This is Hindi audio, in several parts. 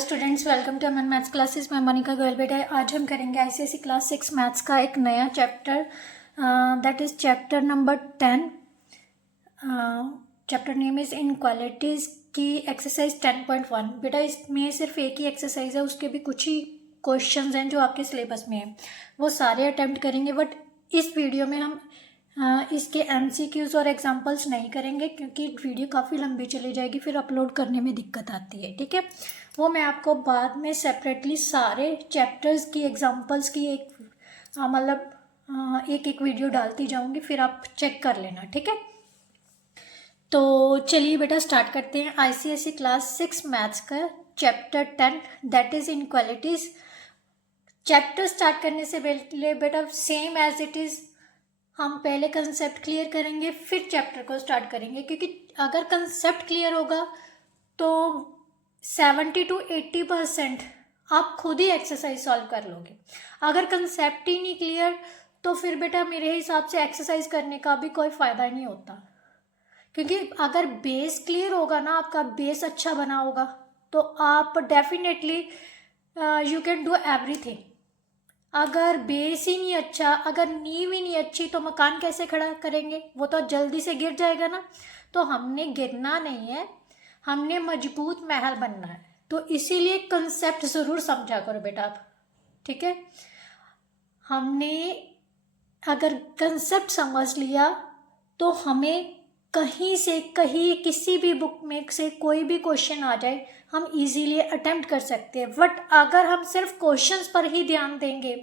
Students, welcome to Aman maths classes. मैं मोनिका गोयल। बेटा आज हम करेंगे आईसीएसई क्लास 6 मैथ्स का एक नया chapter, that is chapter number 10। Chapter name is inequalities की एक्सरसाइज 10.1। बेटा इसमें सिर्फ एक ही एक्सरसाइज है, उसके भी कुछ ही क्वेश्चंस हैं जो आपके सिलेबस में हैं, वो सारे अटेम्प्ट करेंगे। बट इस वीडियो में हम इसके एमसीक्यूज़ और एग्जांपल्स नहीं करेंगे क्योंकि वीडियो काफ़ी लंबी चली जाएगी, फिर अपलोड करने में दिक्कत आती है। ठीक है, वो मैं आपको बाद में सेपरेटली सारे चैप्टर्स की एग्जांपल्स की एक एक एक वीडियो डालती जाऊंगी, फिर आप चेक कर लेना। ठीक है, तो चलिए बेटा स्टार्ट करते हैं आईसीएसई क्लास 6 मैथ्स का chapter 10, that is inequalities. Chapter start करने से पहले बेटा सेम एज इट इज़ हम पहले कंसेप्ट क्लियर करेंगे, फिर चैप्टर को स्टार्ट करेंगे, क्योंकि अगर कंसेप्ट क्लियर होगा तो 70 to 80% आप खुद ही एक्सरसाइज सॉल्व कर लोगे। अगर कंसेप्ट ही नहीं क्लियर तो फिर बेटा मेरे हिसाब से एक्सरसाइज करने का भी कोई फ़ायदा नहीं होता, क्योंकि अगर बेस क्लियर होगा ना, आपका बेस अच्छा बना होगा, तो आप definitely you can do everything. अगर बेस ही नहीं अच्छा, अगर नींव ही नहीं अच्छी, तो मकान कैसे खड़ा करेंगे? वो तो जल्दी से गिर जाएगा ना। तो हमने गिरना नहीं है, हमने मजबूत महल बनना है। तो इसीलिए कंसेप्ट ज़रूर समझा करो बेटा आप। ठीक है, हमने अगर कंसेप्ट समझ लिया तो हमें कहीं से कहीं किसी भी बुक में से कोई भी क्वेश्चन आ जाए, हम इजीली अटेम्प्ट कर सकते हैं। बट अगर हम सिर्फ क्वेश्चंस पर ही ध्यान देंगे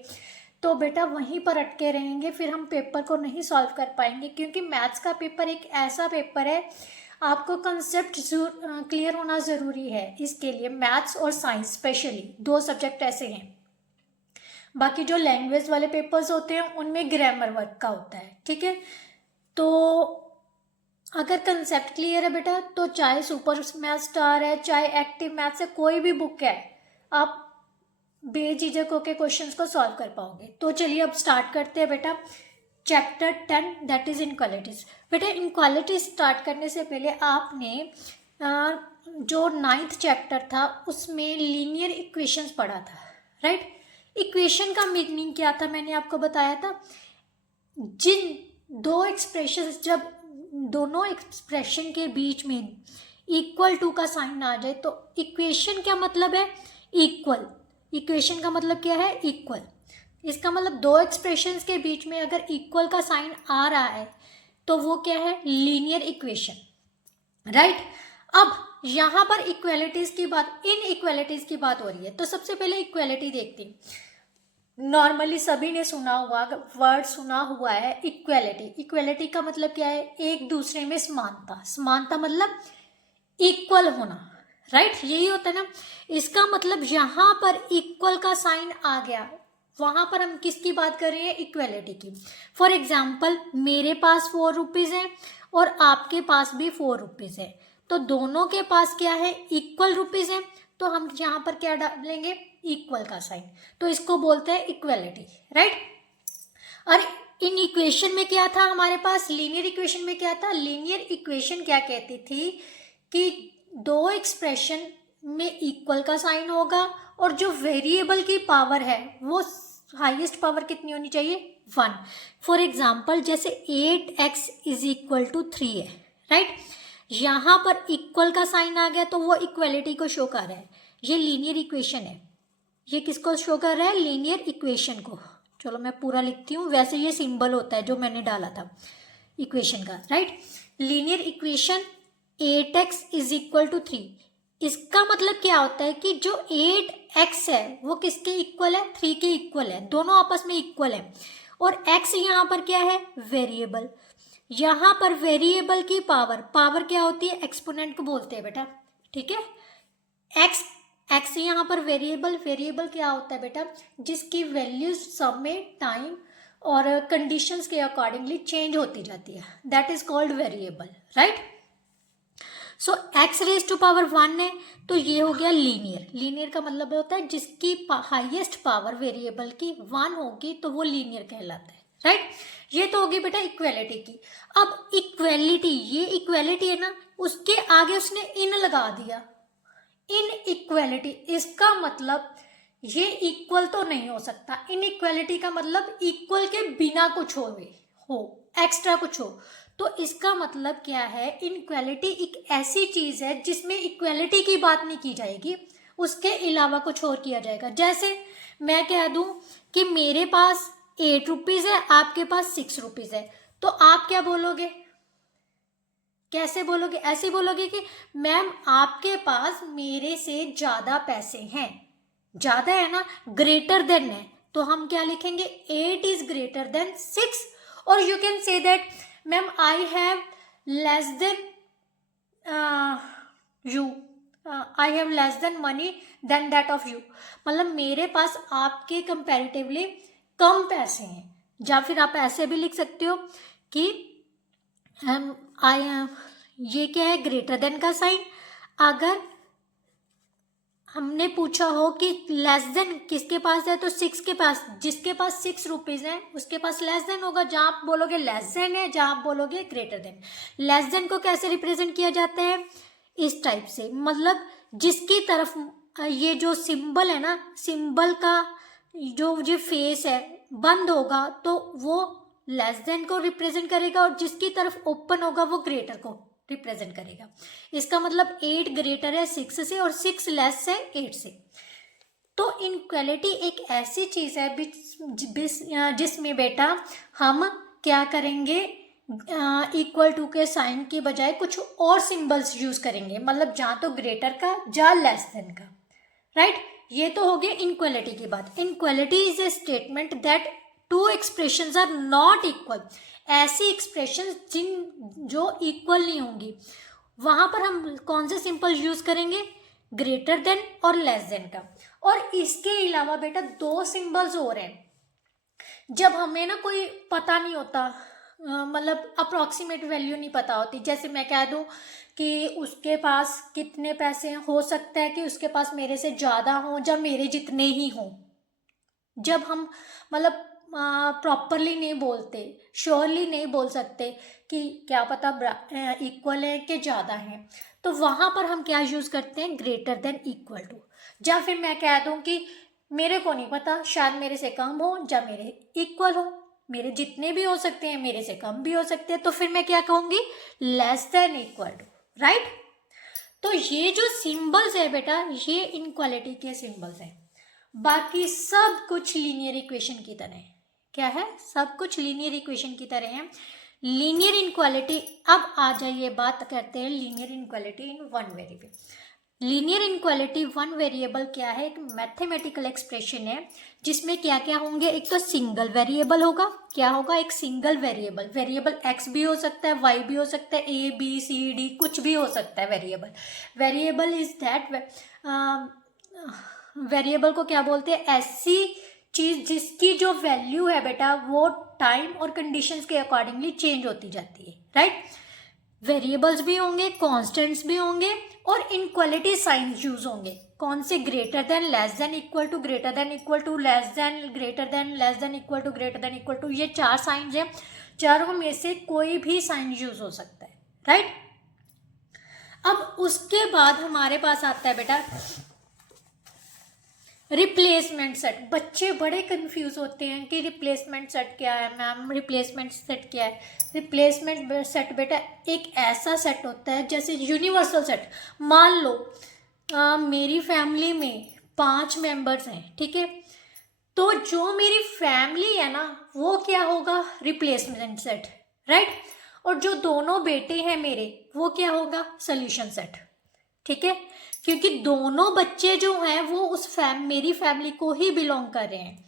तो बेटा वहीं पर अटके रहेंगे, फिर हम पेपर को नहीं सॉल्व कर पाएंगे। क्योंकि मैथ्स का पेपर एक ऐसा पेपर है, आपको कंसेप्ट क्लियर होना ज़रूरी है। इसके लिए मैथ्स और साइंस स्पेशली 2 सब्जेक्ट ऐसे हैं। बाकी जो लैंग्वेज वाले पेपर्स होते हैं उनमें ग्रामर वर्क का होता है। ठीक है, तो अगर कंसेप्ट क्लियर है बेटा, तो चाहे सुपर मैथ स्टार है, चाहे एक्टिव मैथ्स है, कोई भी बुक है, आप बेझिझक होकर क्वेश्चंस को सॉल्व कर पाओगे। तो चलिए अब स्टार्ट करते हैं बेटा चैप्टर 10, दैट इज इनक्वालिटीज। बेटा इनक्वालिटीज स्टार्ट करने से पहले आपने जो 9th चैप्टर था उसमें लीनियर इक्वेशंस पढ़ा था, राइट? इक्वेशन का मीनिंग क्या था मैंने आपको बताया था। जिन दो एक्सप्रेशंस, जब दोनों एक्सप्रेशन के बीच में इक्वल टू का साइन आ जाए तो इक्वेशन क्या मतलब है? इक्वल। इक्वेशन का मतलब क्या है? इक्वल। इसका मतलब दो एक्सप्रेशंस के बीच में अगर इक्वल का साइन आ रहा है तो वो क्या है? Linear equation, right? अब यहां पर इक्वेलिटीज की बात, इन इक्वेलिटीज की बात हो रही है, तो सबसे पहले इक्वेलिटी देखते हैं। नॉर्मली सभी ने सुना हुआ वर्ड सुना हुआ है इक्वेलिटी। इक्वेलिटी का मतलब क्या है? एक दूसरे में समानता। समानता मतलब इक्वल होना, राइट? यही होता है ना। इसका मतलब यहाँ पर इक्वल का साइन आ गया, वहां पर हम किसकी बात कर रहे हैं? इक्वेलिटी की। फॉर एग्जाम्पल मेरे पास 4 रुपीज है और आपके पास भी 4 रुपीज है, तो दोनों के पास क्या है? इक्वल रुपीज है, तो हम यहाँ पर क्या डालेंगे? इक्वल का साइन। तो इसको बोलते हैं इक्वेलिटी, राइट? और इन इक्वेशन में क्या था हमारे पास? लीनियर इक्वेशन में क्या था? लीनियर इक्वेशन क्या कहती थी कि दो एक्सप्रेशन में इक्वल का साइन होगा और जो वेरिएबल की पावर है वो हाईएस्ट पावर कितनी होनी चाहिए? 1। फॉर एग्जाम्पल जैसे 8x इज इक्वल टू 3 है, राइट? यहाँ पर इक्वल का साइन आ गया तो वो इक्वेलिटी को शो कर रहा है। ये लीनियर इक्वेशन है। ये किसको शो कर रहा है? लीनियर इक्वेशन को। चलो मैं पूरा लिखती हूँ, वैसे ये सिंबल होता है जो मैंने डाला था इक्वेशन का, right? Linear equation 8x is equal to 3। इसका मतलब क्या होता है कि जो 8x है वो किसके इक्वल है? 3 के इक्वल है। दोनों आपस में इक्वल है। और x यहाँ पर क्या है? वेरिएबल। यहाँ पर वेरिएबल की पावर, पावर क्या होती है? एक्सपोनेंट को बोलते हैं बेटा, ठीक है? एक्स यहाँ पर वेरिएबल। वेरिएबल क्या होता है बेटा? जिसकी वैल्यूज समय, टाइम और कंडीशंस के अकॉर्डिंगली चेंज होती जाती है, that is called variable, right? So x raise to power 1 है, तो ये हो गया लीनियर। लीनियर का मतलब होता है जिसकी हाईएस्ट पावर वेरिएबल की 1 होगी तो वो लीनियर कहलाता है, राइट? ये तो होगी बेटा इक्वेलिटी की। अब इक्वेलिटी, ये इक्वेलिटी है ना, उसके आगे उसने इन लगा दिया। इनइक्वालिटी, इसका मतलब ये इक्वल तो नहीं हो सकता। इनइक्वालिटी का मतलब इक्वल के बिना कुछ हो एक्स्ट्रा कुछ हो। तो इसका मतलब क्या है, इनइक्वालिटी एक ऐसी चीज है जिसमें इक्वालिटी की बात नहीं की जाएगी, उसके अलावा कुछ और किया जाएगा। जैसे मैं कह दूं कि मेरे पास 8 रुपीज है, आपके पास 6 रुपीज है, तो आप क्या बोलोगे, कैसे बोलोगे? ऐसे बोलोगे कि मैम आपके पास मेरे से ज्यादा पैसे हैं, ज्यादा है ना, ग्रेटर देन है, तो हम क्या लिखेंगे, 8 इज ग्रेटर देन 6। और you can say that ma'am I have less than you, I have less than money than that of you, मतलब मेरे पास आपके कंपैरेटिवली कम पैसे हैं। या फिर आप ऐसे भी लिख सकते हो कि ये क्या है, ग्रेटर देन का साइन। अगर हमने पूछा हो कि लेस देन किसके पास है, तो 6 के पास, जिसके पास 6 रुपीज है उसके पास लेस देन होगा। जहां आप बोलोगे लेस देन है, जहां आप बोलोगे ग्रेटर देन। लेस देन को कैसे रिप्रेजेंट किया जाता है, इस टाइप से, मतलब जिसकी तरफ ये जो सिंबल है ना, सिंबल का जो ये फेस है बंद होगा तो वो लेस देन को रिप्रेजेंट करेगा, और जिसकी तरफ ओपन होगा वो ग्रेटर को रिप्रेजेंट करेगा। इसका मतलब 8 ग्रेटर है 6 से और 6 लेस है 8 से। तो इनइक्वालिटी एक ऐसी चीज है जिसमें बेटा हम क्या करेंगे, इक्वल टू के साइन की बजाय कुछ और सिंबल्स यूज करेंगे, मतलब जहाँ तो ग्रेटर का या लेस देन का, राइट। ये तो हो गया इनइक्वालिटी की बात। Inequality is a statement that two expressions are not equal, ऐसी एक्सप्रेशन जो इक्वल नहीं होंगी, वहां पर हम कौन से सिंबल यूज करेंगे, ग्रेटर देन और लेस देन का। और इसके अलावा बेटा 2 सिंबल्स और हैं, जब हमें ना कोई पता नहीं होता, मतलब अप्रॉक्सीमेट वैल्यू नहीं पता होती, जैसे मैं कह दूं कि उसके पास कितने पैसे हैं, हो सकता है कि उसके पास मेरे से ज़्यादा हो या मेरे जितने ही हों। जब हम मतलब प्रॉपरली नहीं बोलते, श्योरली नहीं बोल सकते कि क्या पता इक्वल है कि ज़्यादा है, तो वहाँ पर हम क्या यूज़ करते हैं, ग्रेटर देन इक्वल टू। या फिर मैं कह दूं कि मेरे को नहीं पता, शायद मेरे से कम हो या मेरे इक्वल हो, मेरे जितने भी हो सकते हैं, मेरे से कम भी हो सकते हैं, तो फिर मैं क्या कहूँगी, less than equal to, right. तो ये जो सिंबल्स है बेटा, ये इनइक्वालिटी के सिंबल्स हैं। बाकी सब कुछ लीनियर इक्वेशन की तरह है। क्या है, सब कुछ लीनियर इक्वेशन की तरह है। लीनियर इनइक्वालिटी, अब आ जाइए बात करते हैं linear inequality in one variable. Linear inequality one variable क्या है, एक मैथमेटिकल एक्सप्रेशन है जिसमें क्या क्या होंगे, एक तो सिंगल वेरिएबल होगा, क्या होगा, एक सिंगल वेरिएबल, वेरिएबल एक्स भी हो सकता है, वाई भी हो सकता है, ए बी सी डी कुछ भी हो सकता है variable. Variable is that, variable को क्या बोलते हैं, ऐसी चीज जिसकी जो वैल्यू है बेटा वो टाइम और कंडीशंस के अकॉर्डिंगली चेंज होती जाती है, राइट। वेरिएबल्स भी होंगे, कांस्टेंट्स भी होंगे और इनइक्वालिटी साइंस यूज होंगे। कौन से, greater than, less than equal to, greater than equal to, less than, greater than, less than equal to, greater than equal to, ये 4 साइंस हैं। चारों में से कोई भी साइन यूज हो सकता है, राइट। अब उसके बाद हमारे पास आता है बेटा रिप्लेसमेंट सेट। बच्चे बड़े कंफ्यूज होते हैं कि रिप्लेसमेंट सेट क्या है मैम, रिप्लेसमेंट सेट क्या है। रिप्लेसमेंट सेट बेटा एक ऐसा सेट होता है जैसे यूनिवर्सल सेट। मान लो मेरी फैमिली में 5 मेंबर्स हैं, ठीक है, तो जो मेरी फैमिली है ना वो क्या होगा, रिप्लेसमेंट सेट, राइट। और जो दोनों बेटे हैं मेरे वो क्या होगा, सोल्यूशन सेट, ठीक है, क्योंकि दोनों बच्चे जो हैं वो उस मेरी फैमिली को ही बिलोंग कर रहे हैं।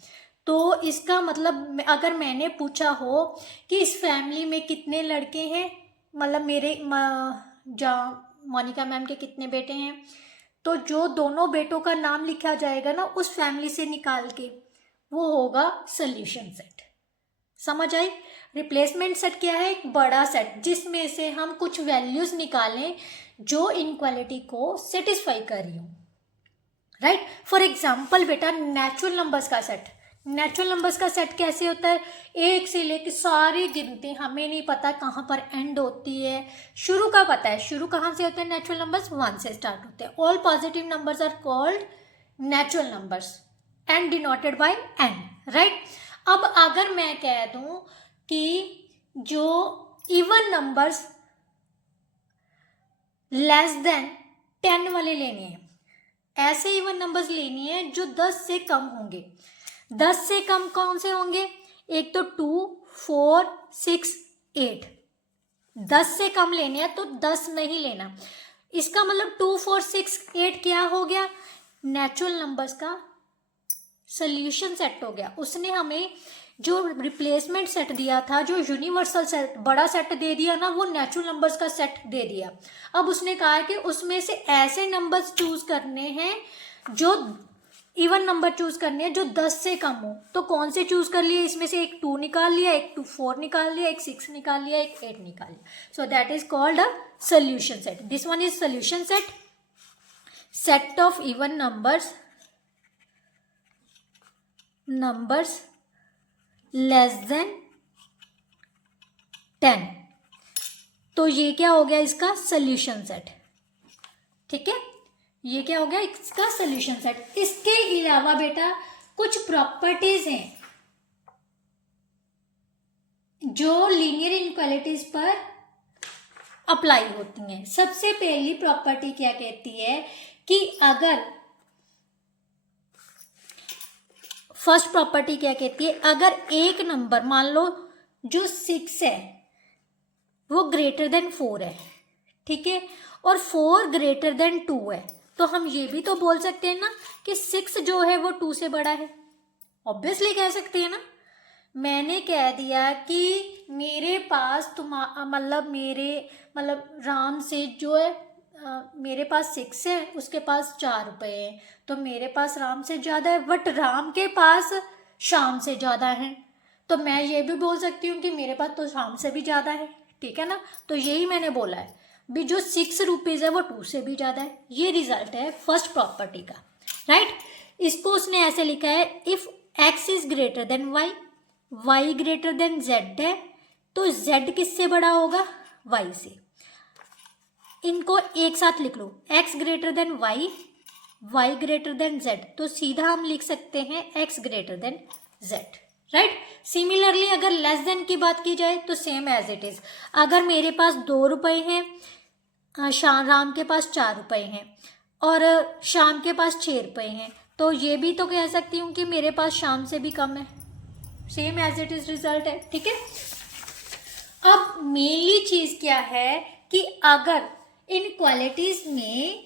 तो इसका मतलब अगर मैंने पूछा हो कि इस फैमिली में कितने लड़के हैं, मतलब मेरे मोनिका मैम के कितने बेटे हैं, तो जो दोनों बेटों का नाम लिखा जाएगा ना उस फैमिली से निकाल के, वो होगा सोल्यूशन सेट। समझ आई। रिप्लेसमेंट सेट क्या है, एक बड़ा सेट जिसमें से हम कुछ वैल्यूज निकालें जो इनइक्वालिटी को सेटिस्फाई कर रही हूँ, राइट। फॉर एग्जाम्पल बेटा नेचुरल नंबर्स का सेट, नेचुरल नंबर्स का सेट कैसे होता है, एक से लेकर सारी गिनती, हमें नहीं पता कहाँ पर एंड होती है, शुरू का पता है, शुरू कहाँ से होते हैं, नेचुरल नंबर्स 1 से स्टार्ट होते हैं। All positive numbers are called natural numbers and denoted by N, right. अब अगर मैं कह दूं कि जो इवन नंबर्स लेस देन 10 वाले लेने हैं, ऐसे इवन नंबर्स लेनी है जो 10 से कम होंगे। 10 से कम कौन से होंगे, एक तो 2, 4, 6, 8। 10 से कम लेने हैं तो 10 नहीं लेना। इसका मतलब 2, 4, 6, 8 क्या हो गया, नेचुरल नंबर्स का सोल्यूशन सेट हो गया। उसने हमें जो रिप्लेसमेंट सेट दिया था, जो यूनिवर्सल सेट बड़ा सेट दे दिया ना, वो नेचुरल नंबर्स का सेट दे दिया। अब उसने कहा है कि उसमें से ऐसे नंबर्स चूज करने हैं, जो इवन नंबर चूज करने हैं जो 10 से कम हो। तो कौन से चूज कर लिए, इसमें से एक 2 निकाल लिया, एक 4 निकाल लिया, एक 6 निकाल लिया, एक 8 निकाल लिया। सो that is called a solution set. This one is solution set, set of even numbers less than 10। तो ये क्या हो गया, इसका सोल्यूशन सेट, ठीक है। ये क्या हो गया, इसका सोल्यूशन सेट। इसके अलावा बेटा कुछ प्रॉपर्टीज हैं जो लीनियर इनइक्वालिटीज पर अप्लाई होती हैं। सबसे पहली प्रॉपर्टी क्या कहती है कि अगर, फर्स्ट प्रॉपर्टी क्या कहती है, अगर एक नंबर मान लो जो 6 है वो ग्रेटर देन 4 है, ठीक है, और 4 ग्रेटर देन 2 है, तो हम ये भी तो बोल सकते हैं ना कि 6 जो है वो 2 से बड़ा है। ऑब्वियसली कह सकते हैं ना। मैंने कह दिया कि मेरे पास मतलब राम से जो है मेरे पास 6 है, उसके पास 4 रुपए है, तो मेरे पास राम से ज़्यादा है, बट राम के पास शाम से ज़्यादा है। तो मैं ये भी बोल सकती हूँ कि मेरे पास तो शाम से भी ज़्यादा है, ठीक है ना। तो यही मैंने बोला है भी, जो 6 रुपीज़ है वो 2 से भी ज़्यादा है। ये रिजल्ट है फर्स्ट प्रॉपर्टी का, राइट। इसको उसने ऐसे लिखा है, if x is greater then y greater than z है, तो z किससे बड़ा होगा, y से। इनको एक साथ लिख लो, x greater than y greater than z, तो सीधा हम लिख सकते हैं x greater than z, right. Similarly अगर लेस देन की बात की जाए तो सेम एज इट इज। अगर मेरे पास 2 रुपए हैं, राम के पास 4 रुपए हैं, और शाम के पास 6 रुपए हैं, तो ये भी तो कह सकती हूँ कि मेरे पास शाम से भी कम है। Same as it is result है, ठीक है। अब मेनली चीज क्या है कि अगर इनइक्वालिटीज में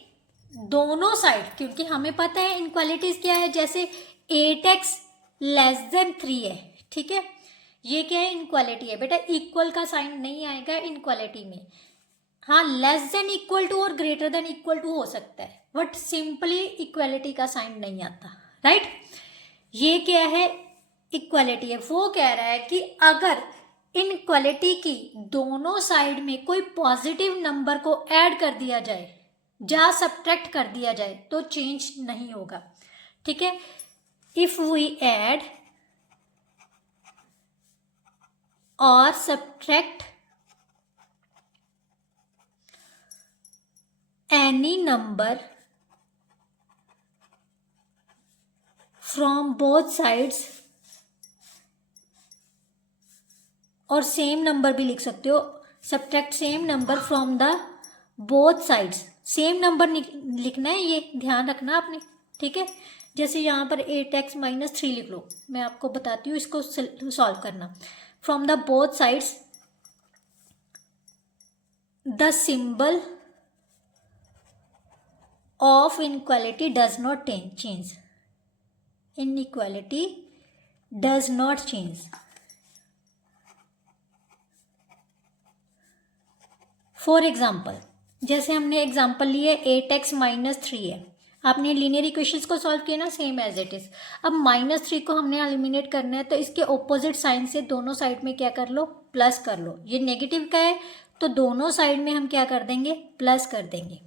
दोनों साइड, क्योंकि हमें पता है इनइक्वालिटीज क्या है, जैसे 8x लेस देन 3 है, ठीक है, ये क्या है, इनइक्वालिटी है बेटा। इक्वल का साइन नहीं आएगा इनइक्वालिटी में। हाँ, लेस देन इक्वल टू और ग्रेटर देन इक्वल टू हो सकता है, बट सिंपली इक्वालिटी का साइन नहीं आता, राइट। ये क्या है, इक्वालिटी है। वो कह रहा है कि अगर इनइक्वालिटी की दोनों साइड में कोई पॉजिटिव नंबर को ऐड कर दिया जाए या सब्ट्रैक्ट कर दिया जाए तो चेंज नहीं होगा, ठीक है। इफ वी ऐड और subtract any number from both sides, और सेम नंबर भी लिख सकते हो, subtract same number from the both sides. Same number लिखना है, ये ध्यान रखना आपने, ठीक है। जैसे यहाँ पर 8x माइनस 3 लिख लो, मैं आपको बताती हूँ इसको सॉल्व करना। From the both sides the symbol of inequality does not change, inequality does not change. For example, जैसे हमने एग्जाम्पल लिए 8x माइनस 3 है, आपने लीनियर इक्वेशंस को सॉल्व किया ना, सेम एज इट इज। अब -3 को हमने एलिमिनेट करना है, तो इसके ऑपोजिट साइन से दोनों साइड में क्या कर लो, प्लस कर लो। ये नेगेटिव का है तो दोनों साइड में हम क्या कर देंगे, प्लस कर देंगे।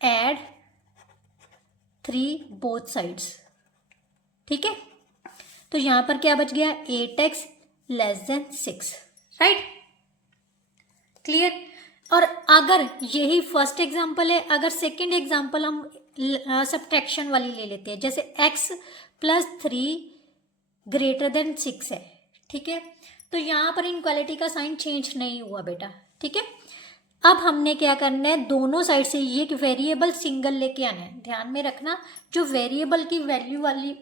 ऐड 3 बोथ साइड्स, ठीक है। तो यहाँ पर क्या बच गया, 8x < 6, राइट, क्लियर। और अगर यही फर्स्ट एग्जाम्पल है, अगर सेकेंड एग्जाम्पल हम सब्ट्रैक्शन वाली ले लेते हैं, जैसे x + 3 < 6 है, ठीक है, तो यहाँ पर इनक्वालिटी का साइन चेंज नहीं हुआ बेटा, ठीक है। अब हमने क्या करना है, दोनों साइड से ये वेरिएबल सिंगल लेके आना है। ध्यान में रखना, जो वेरिएबल की वैल्यू वाली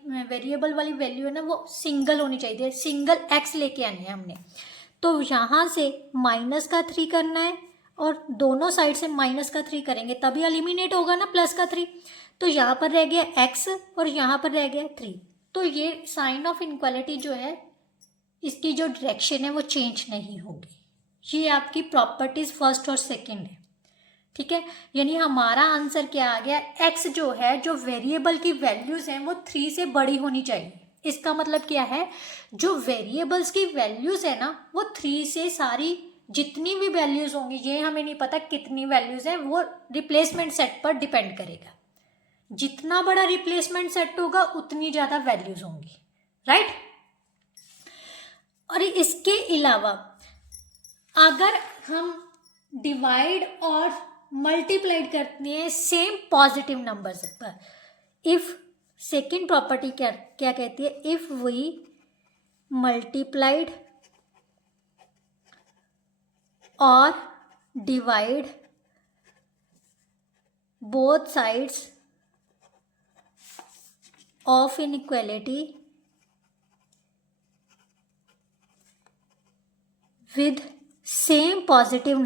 वैल्यू है ना, वो सिंगल होनी चाहिए, सिंगल x लेके आनी है हमने। तो यहाँ से -3 करना है और दोनों साइड से -3 करेंगे तभी एलिमिनेट होगा ना, +3। तो यहाँ पर रह गया x और यहाँ पर रह गया 3। तो ये साइन ऑफ इनक्वालिटी जो है, इसकी जो डायरेक्शन है वो चेंज नहीं होगी। ये आपकी प्रॉपर्टीज फर्स्ट और सेकंड है, ठीक है। यानी हमारा आंसर क्या आ गया, x जो है, जो वेरिएबल की वैल्यूज हैं वो 3 से बड़ी होनी चाहिए। इसका मतलब क्या है, जो वेरिएबल्स की वैल्यूज है ना, वो 3 से, सारी जितनी भी वैल्यूज होंगी, ये हमें नहीं पता कितनी वैल्यूज हैं, वो रिप्लेसमेंट सेट पर डिपेंड करेगा। जितना बड़ा रिप्लेसमेंट सेट होगा उतनी ज़्यादा वैल्यूज होंगी, राइट। और इसके अलावा अगर हम डिवाइड और मल्टीप्लाइड करते हैं सेम पॉजिटिव नंबर्स पर, इफ सेकेंड प्रॉपर्टी क्या कहती है, इफ वी मल्टीप्लाइड और divide both sides of inequality with same positive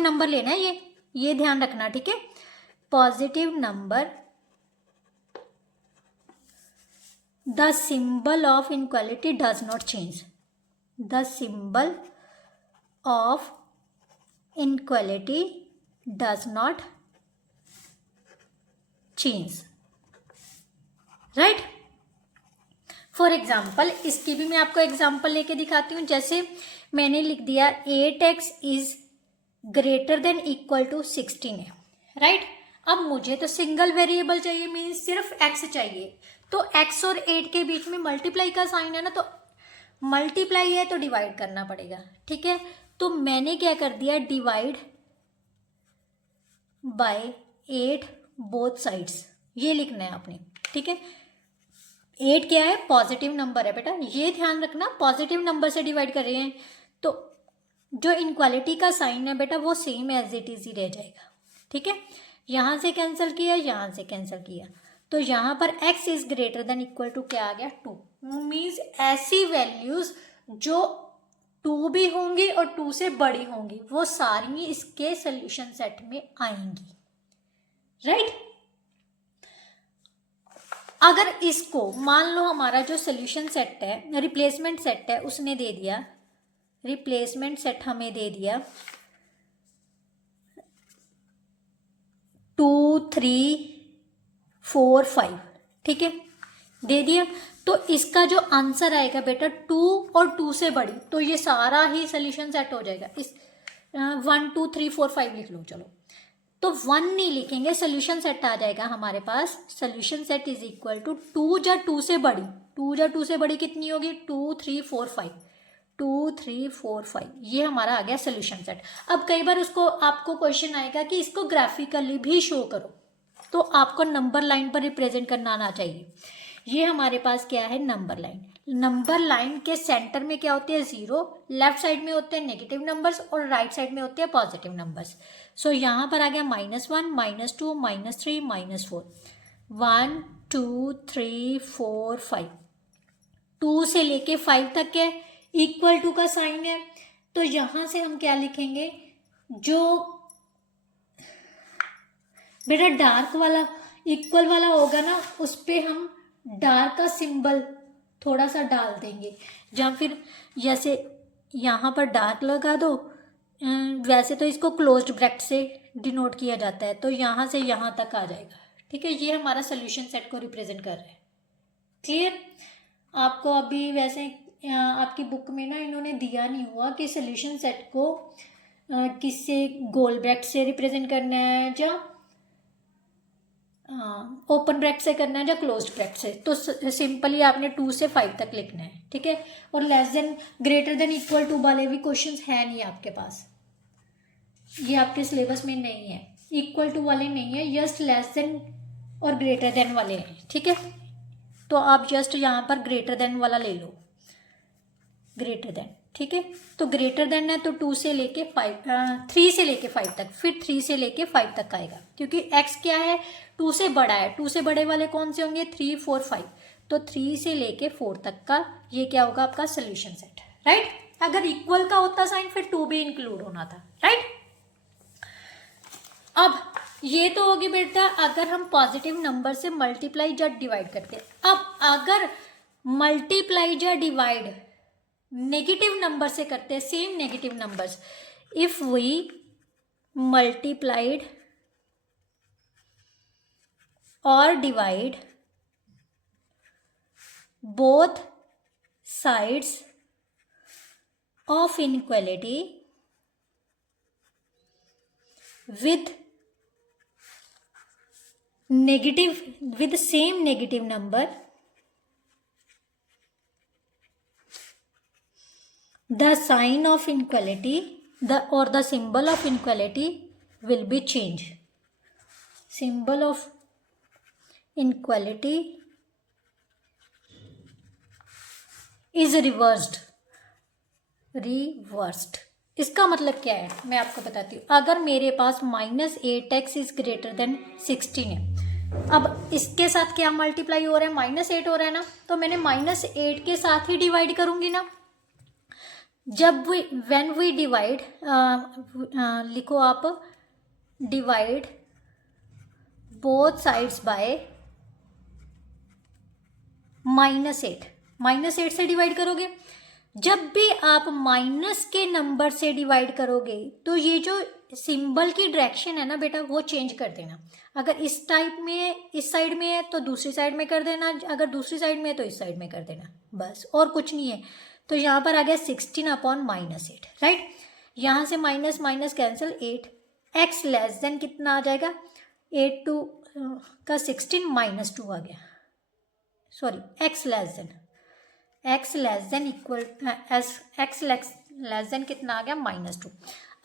number लेना है, ये ध्यान रखना, ठीक है। Positive number, the symbol of inequality does not change, the symbol of inequality does not change, right. For example, इसकी भी मैं आपको एग्जाम्पल लेके दिखाती हूँ। जैसे मैंने लिख दिया 8x > 16 है, राइट। अब मुझे तो सिंगल वेरिएबल चाहिए, मीन्स सिर्फ x चाहिए। तो x और 8 के बीच में मल्टीप्लाई का साइन है ना, तो मल्टीप्लाई है तो डिवाइड करना पड़ेगा, ठीक है। तो मैंने क्या कर दिया, डिवाइड बाय 8 बोथ साइड्स, ये लिखना है आपने, ठीक है। 8 क्या है, पॉजिटिव नंबर है बेटा, ये ध्यान रखना, पॉजिटिव नंबर से डिवाइड कर रहे हैं, तो जो इनक्वालिटी का साइन है बेटा वो सेम एज इट इज ही रह जाएगा, ठीक है। यहाँ से कैंसिल किया, यहाँ से कैंसिल किया, तो यहाँ पर x < क्या आ गया, 2। मीन्स ऐसी वैल्यूज जो 2 भी होंगी और 2 से बड़ी होंगी, वो सारी इसके सोल्यूशन सेट में आएंगी, राइट। अगर इसको मान लो, हमारा जो सोल्यूशन सेट है, रिप्लेसमेंट सेट है, उसने दे दिया, रिप्लेसमेंट सेट हमें दे दिया 2 3 4 5, ठीक है, दे दिया। तो इसका जो आंसर आएगा बेटा 2 और 2 से बड़ी, तो ये सारा ही सोल्यूशन सेट हो जाएगा। इस 1 2 3 4 5 लिख लो, चलो, तो 1 नहीं लिखेंगे, सोल्यूशन सेट आ जाएगा हमारे पास। Solution set is equal to 2 या 2 से बड़ी, 2 या 2 से बड़ी कितनी होगी, 2 3 4 5, 2 3 4 5, ये हमारा आ गया सोल्यूशन सेट। अब कई बार उसको आपको क्वेश्चन आएगा कि इसको ग्राफिकली भी शो करो, तो आपको नंबर लाइन पर रिप्रेजेंट करना आना चाहिए। ये हमारे पास क्या है, नंबर लाइन। नंबर लाइन के सेंटर में क्या होते हैं, 0, लेफ्ट साइड में होते हैं नेगेटिव नंबर्स और राइट साइड में होते हैं पॉजिटिव नंबर्स। सो यहाँ पर आ गया -1 -2 -3 -4, 1 2 3 4 5, 2 से लेके 5 तक है, इक्वल टू का साइन है, तो यहाँ से हम क्या लिखेंगे, जो बेटा डार्क वाला इक्वल वाला होगा ना, उस पर हम डार्क का सिंबल थोड़ा सा डाल देंगे, या फिर जैसे यहाँ पर डार्क लगा दो, वैसे तो इसको क्लोज्ड ब्रैकेट से डिनोट किया जाता है, तो यहाँ से यहाँ तक आ जाएगा, ठीक है। ये हमारा सोल्यूशन सेट को रिप्रेजेंट कर रहा है, क्लियर। आपको अभी वैसे आपकी बुक में ना इन्होंने दिया नहीं हुआ कि सोल्यूशन सेट को किससे, गोल ब्रैकेट से रिप्रेजेंट करना है या ओपन ब्रैकेट से करना है या क्लोज्ड ब्रैकेट से, तो सिंपली आपने 2 से 5 तक लिखना है, ठीक है। और less than greater than equal to वाले भी क्वेश्चंस है नहीं आपके पास, ये आपके सिलेबस में नहीं है, इक्वल टू वाले नहीं है, जस्ट लेस देन और ग्रेटर देन वाले हैं, ठीक है। तो आप जस्ट यहाँ पर ग्रेटर देन वाला ले लो, ग्रेटर देन, ठीक है। तो ग्रेटर देन है तो 2 से लेके 5, 3 से लेके 5 तक, फिर 3 से लेके 5 तक आएगा, क्योंकि x क्या है 2 से बड़ा है, 2 से बड़े वाले कौन से होंगे 3 4 5, तो 3 से लेके 4 तक का ये क्या होगा आपका सोल्यूशन सेट, राइट। अगर इक्वल का होता साइन फिर 2 भी इंक्लूड होना था, राइट। अब ये तो होगी बेटा अगर हम पॉजिटिव नंबर से मल्टीप्लाई या डिवाइड करते हैं। अब अगर मल्टीप्लाई या डिवाइड नेगेटिव नंबर से करते हैं, same negative numbers, if we multiplied और divide both sides of inequality with same negative number, the sign of inequality or the symbol of inequality will be changed. Symbol of inequality is reversed. इसका मतलब क्या है मैं आपको बताती हूँ। अगर मेरे पास -8x इज ग्रेटर देन 16 है, अब इसके साथ क्या मल्टीप्लाई हो रहा है -8 हो रहा है ना, तो मैंने -8 के साथ ही डिवाइड करूंगी ना। जब व्हेन वी डिवाइड, लिखो आप डिवाइड बोथ साइड्स बाय -8 से डिवाइड करोगे। जब भी आप माइनस के नंबर से डिवाइड करोगे तो ये जो सिंबल की डायरेक्शन है ना बेटा वो चेंज कर देना। अगर इस टाइप में इस साइड में है तो दूसरी साइड में कर देना, अगर दूसरी साइड में है तो इस साइड में कर देना, बस और कुछ नहीं है। तो यहाँ पर आ गया 16/-8, राइट। यहाँ से minus minus cancel, 8 x less then कितना आ जाएगा 8 2 का 16 -2 आ गया, sorry x less than equal x less then कितना आ गया -2।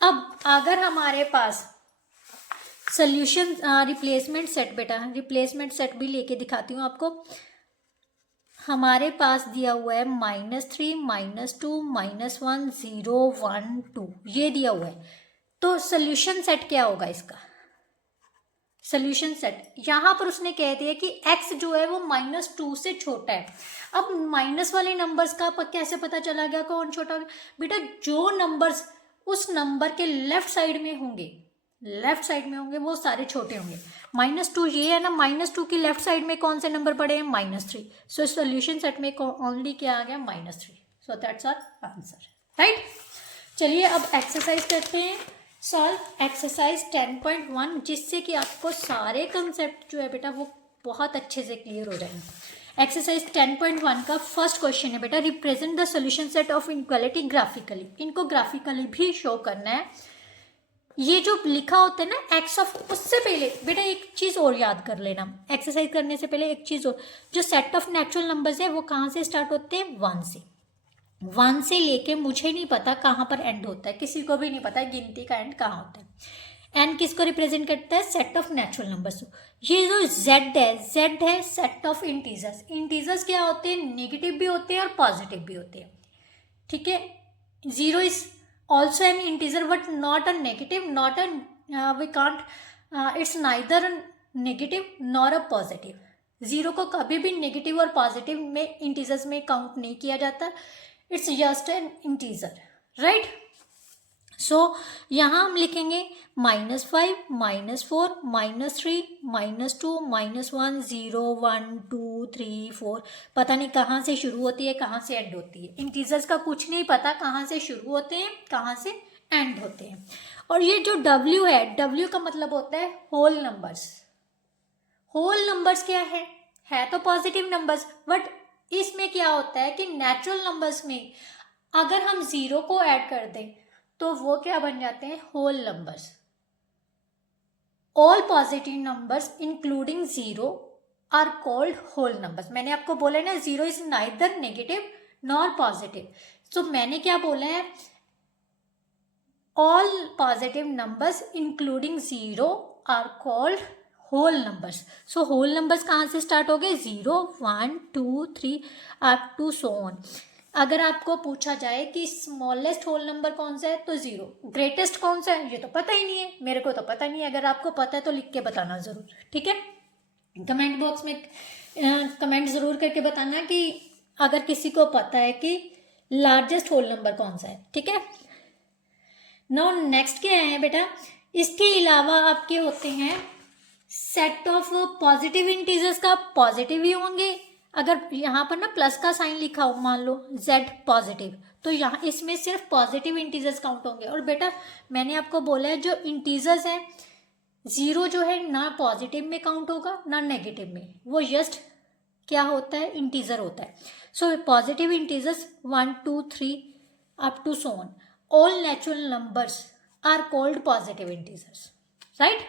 अब अगर हमारे पास सोल्यूशन रिप्लेसमेंट सेट, बेटा रिप्लेसमेंट सेट भी लेके दिखाती हूँ आपको। हमारे पास दिया हुआ है -3 -2 -1 0 1 2, ये दिया हुआ है। तो सोल्यूशन सेट क्या होगा इसका, सोल्यूशन सेट यहाँ पर उसने कह दिया कि x जो है वो -2 से छोटा है। अब माइनस वाले नंबर्स का कैसे पता चला गया कौन छोटा होगा, बेटा जो नंबर्स उस नंबर के लेफ्ट साइड में होंगे वो सारे छोटे होंगे। -2 ये है ना, -2 की लेफ्ट साइड में कौन से नंबर पड़े हैं -3, सो सोल्यूशन सेट में ओनली क्या आ गया -3, so that's our answer, right. चलिए अब एक्सरसाइज करते हैं, सॉल्व एक्सरसाइज 10.1, जिससे कि आपको सारे कंसेप्ट जो है बेटा वो बहुत अच्छे से क्लियर हो जाएंगे। एक्सरसाइज 10.1 का फर्स्ट क्वेश्चन है बेटा, represent the solution set of inequality graphically. इनको ग्राफिकली भी शो करना है। ये जो लिखा होता है ना एक्स ऑफ, उससे पहले बेटा एक चीज़ और याद कर लेना, एक्सरसाइज करने से पहले एक चीज़ और, जो सेट ऑफ नेचुरल नंबर्स है वो कहाँ से स्टार्ट होते हैं 1 से लेके मुझे नहीं पता कहाँ पर एंड होता है, किसी को भी नहीं पता है गिनती का एंड कहाँ होता है। एन किसको रिप्रेजेंट करता है, सेट ऑफ नेचुरल नंबर्स। ये जो जेड है सेट ऑफ इंटीजर्स क्या होते हैं, नेगेटिव भी होते हैं और पॉजिटिव भी होते हैं, ठीक है। 0 is also an integer but not a negative, not a we can't, it's neither negative nor a positive. 0 को कभी भी नेगेटिव और पॉजिटिव में इंटीजर्स में काउंट नहीं किया जाता, it's just an integer, right. So यहाँ हम लिखेंगे -5 -4 -3 -2 -1 0 1 2 3 4। पता नहीं कहाँ से शुरू होती है कहाँ से एंड होती है, इंटीजर्स का कुछ नहीं पता कहाँ से शुरू होते हैं कहाँ से एंड होते हैं। और ये जो W है, W का मतलब होता है होल नंबर्स। होल नंबर्स क्या है तो पॉजिटिव नंबर्स, बट इसमें क्या होता है कि नेचुरल नंबर्स में अगर हम 0 को ऐड कर दें तो वो क्या बन जाते हैं, whole numbers. All positive numbers including zero are called whole numbers. मैंने आपको बोला है ना, zero is neither negative nor positive. So मैंने क्या बोला है, all positive numbers including zero are called whole numbers. So whole numbers कहाँ से स्टार्ट हो गए, 0 1 2 3 अप टू सो ऑन। अगर आपको पूछा जाए कि स्मॉलेस्ट होल नंबर कौन सा है तो 0, ग्रेटेस्ट कौन सा है ये तो पता ही नहीं है, मेरे को तो पता नहीं है। अगर आपको पता है तो लिख के बताना ज़रूर, ठीक है। कमेंट बॉक्स में कमेंट ज़रूर करके बताना कि अगर किसी को पता है कि लार्जेस्ट होल नंबर कौन सा है, ठीक है। नाउ नेक्स्ट क्या है बेटा, इसके अलावा आपके होते हैं सेट ऑफ पॉजिटिव इंटीजर्स का पॉजिटिव ही होंगे। अगर यहाँ पर ना प्लस का साइन लिखा हो, मान लो z पॉजिटिव, तो यहाँ इसमें सिर्फ पॉजिटिव इंटीजर्स काउंट होंगे। और बेटा मैंने आपको बोला है जो इंटीजर्स हैं, जीरो जो है ना पॉजिटिव में काउंट होगा ना नेगेटिव में, वो जस्ट क्या होता है, इंटीजर होता है। So positive integers 1 2 3 up to so on, all natural numbers are called positive integers, right.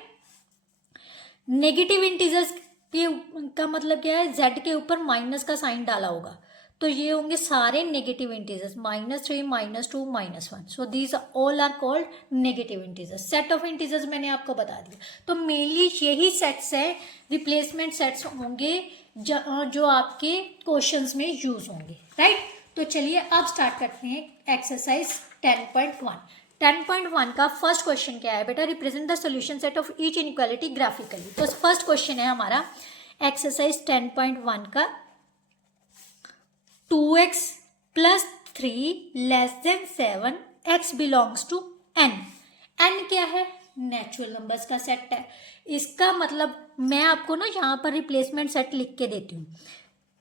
Negative integers का मतलब क्या है, z के ऊपर माइनस का साइन डाला होगा, तो ये होंगे सारे negative integers, -3 -2 -1। So these all are called negative integers. Set of integers मैंने आपको बता दिया। तो मेनली यही सेट्स है, रिप्लेसमेंट सेट्स होंगे जो आपके क्वेश्चंस में यूज होंगे, राइट। तो चलिए अब स्टार्ट करते हैं एक्सरसाइज 10.1। 10.1 का फर्स्ट क्वेश्चन क्या है बेटा, represent the solution set of each inequality graphically. तो फर्स्ट क्वेश्चन है हमारा एक्सरसाइज 10.1 का, 2x + 3 < 7 x belongs to n। n क्या है, नेचुरल नंबर्स का सेट है। इसका मतलब मैं आपको ना यहाँ पर रिप्लेसमेंट सेट लिख के देती हूँ,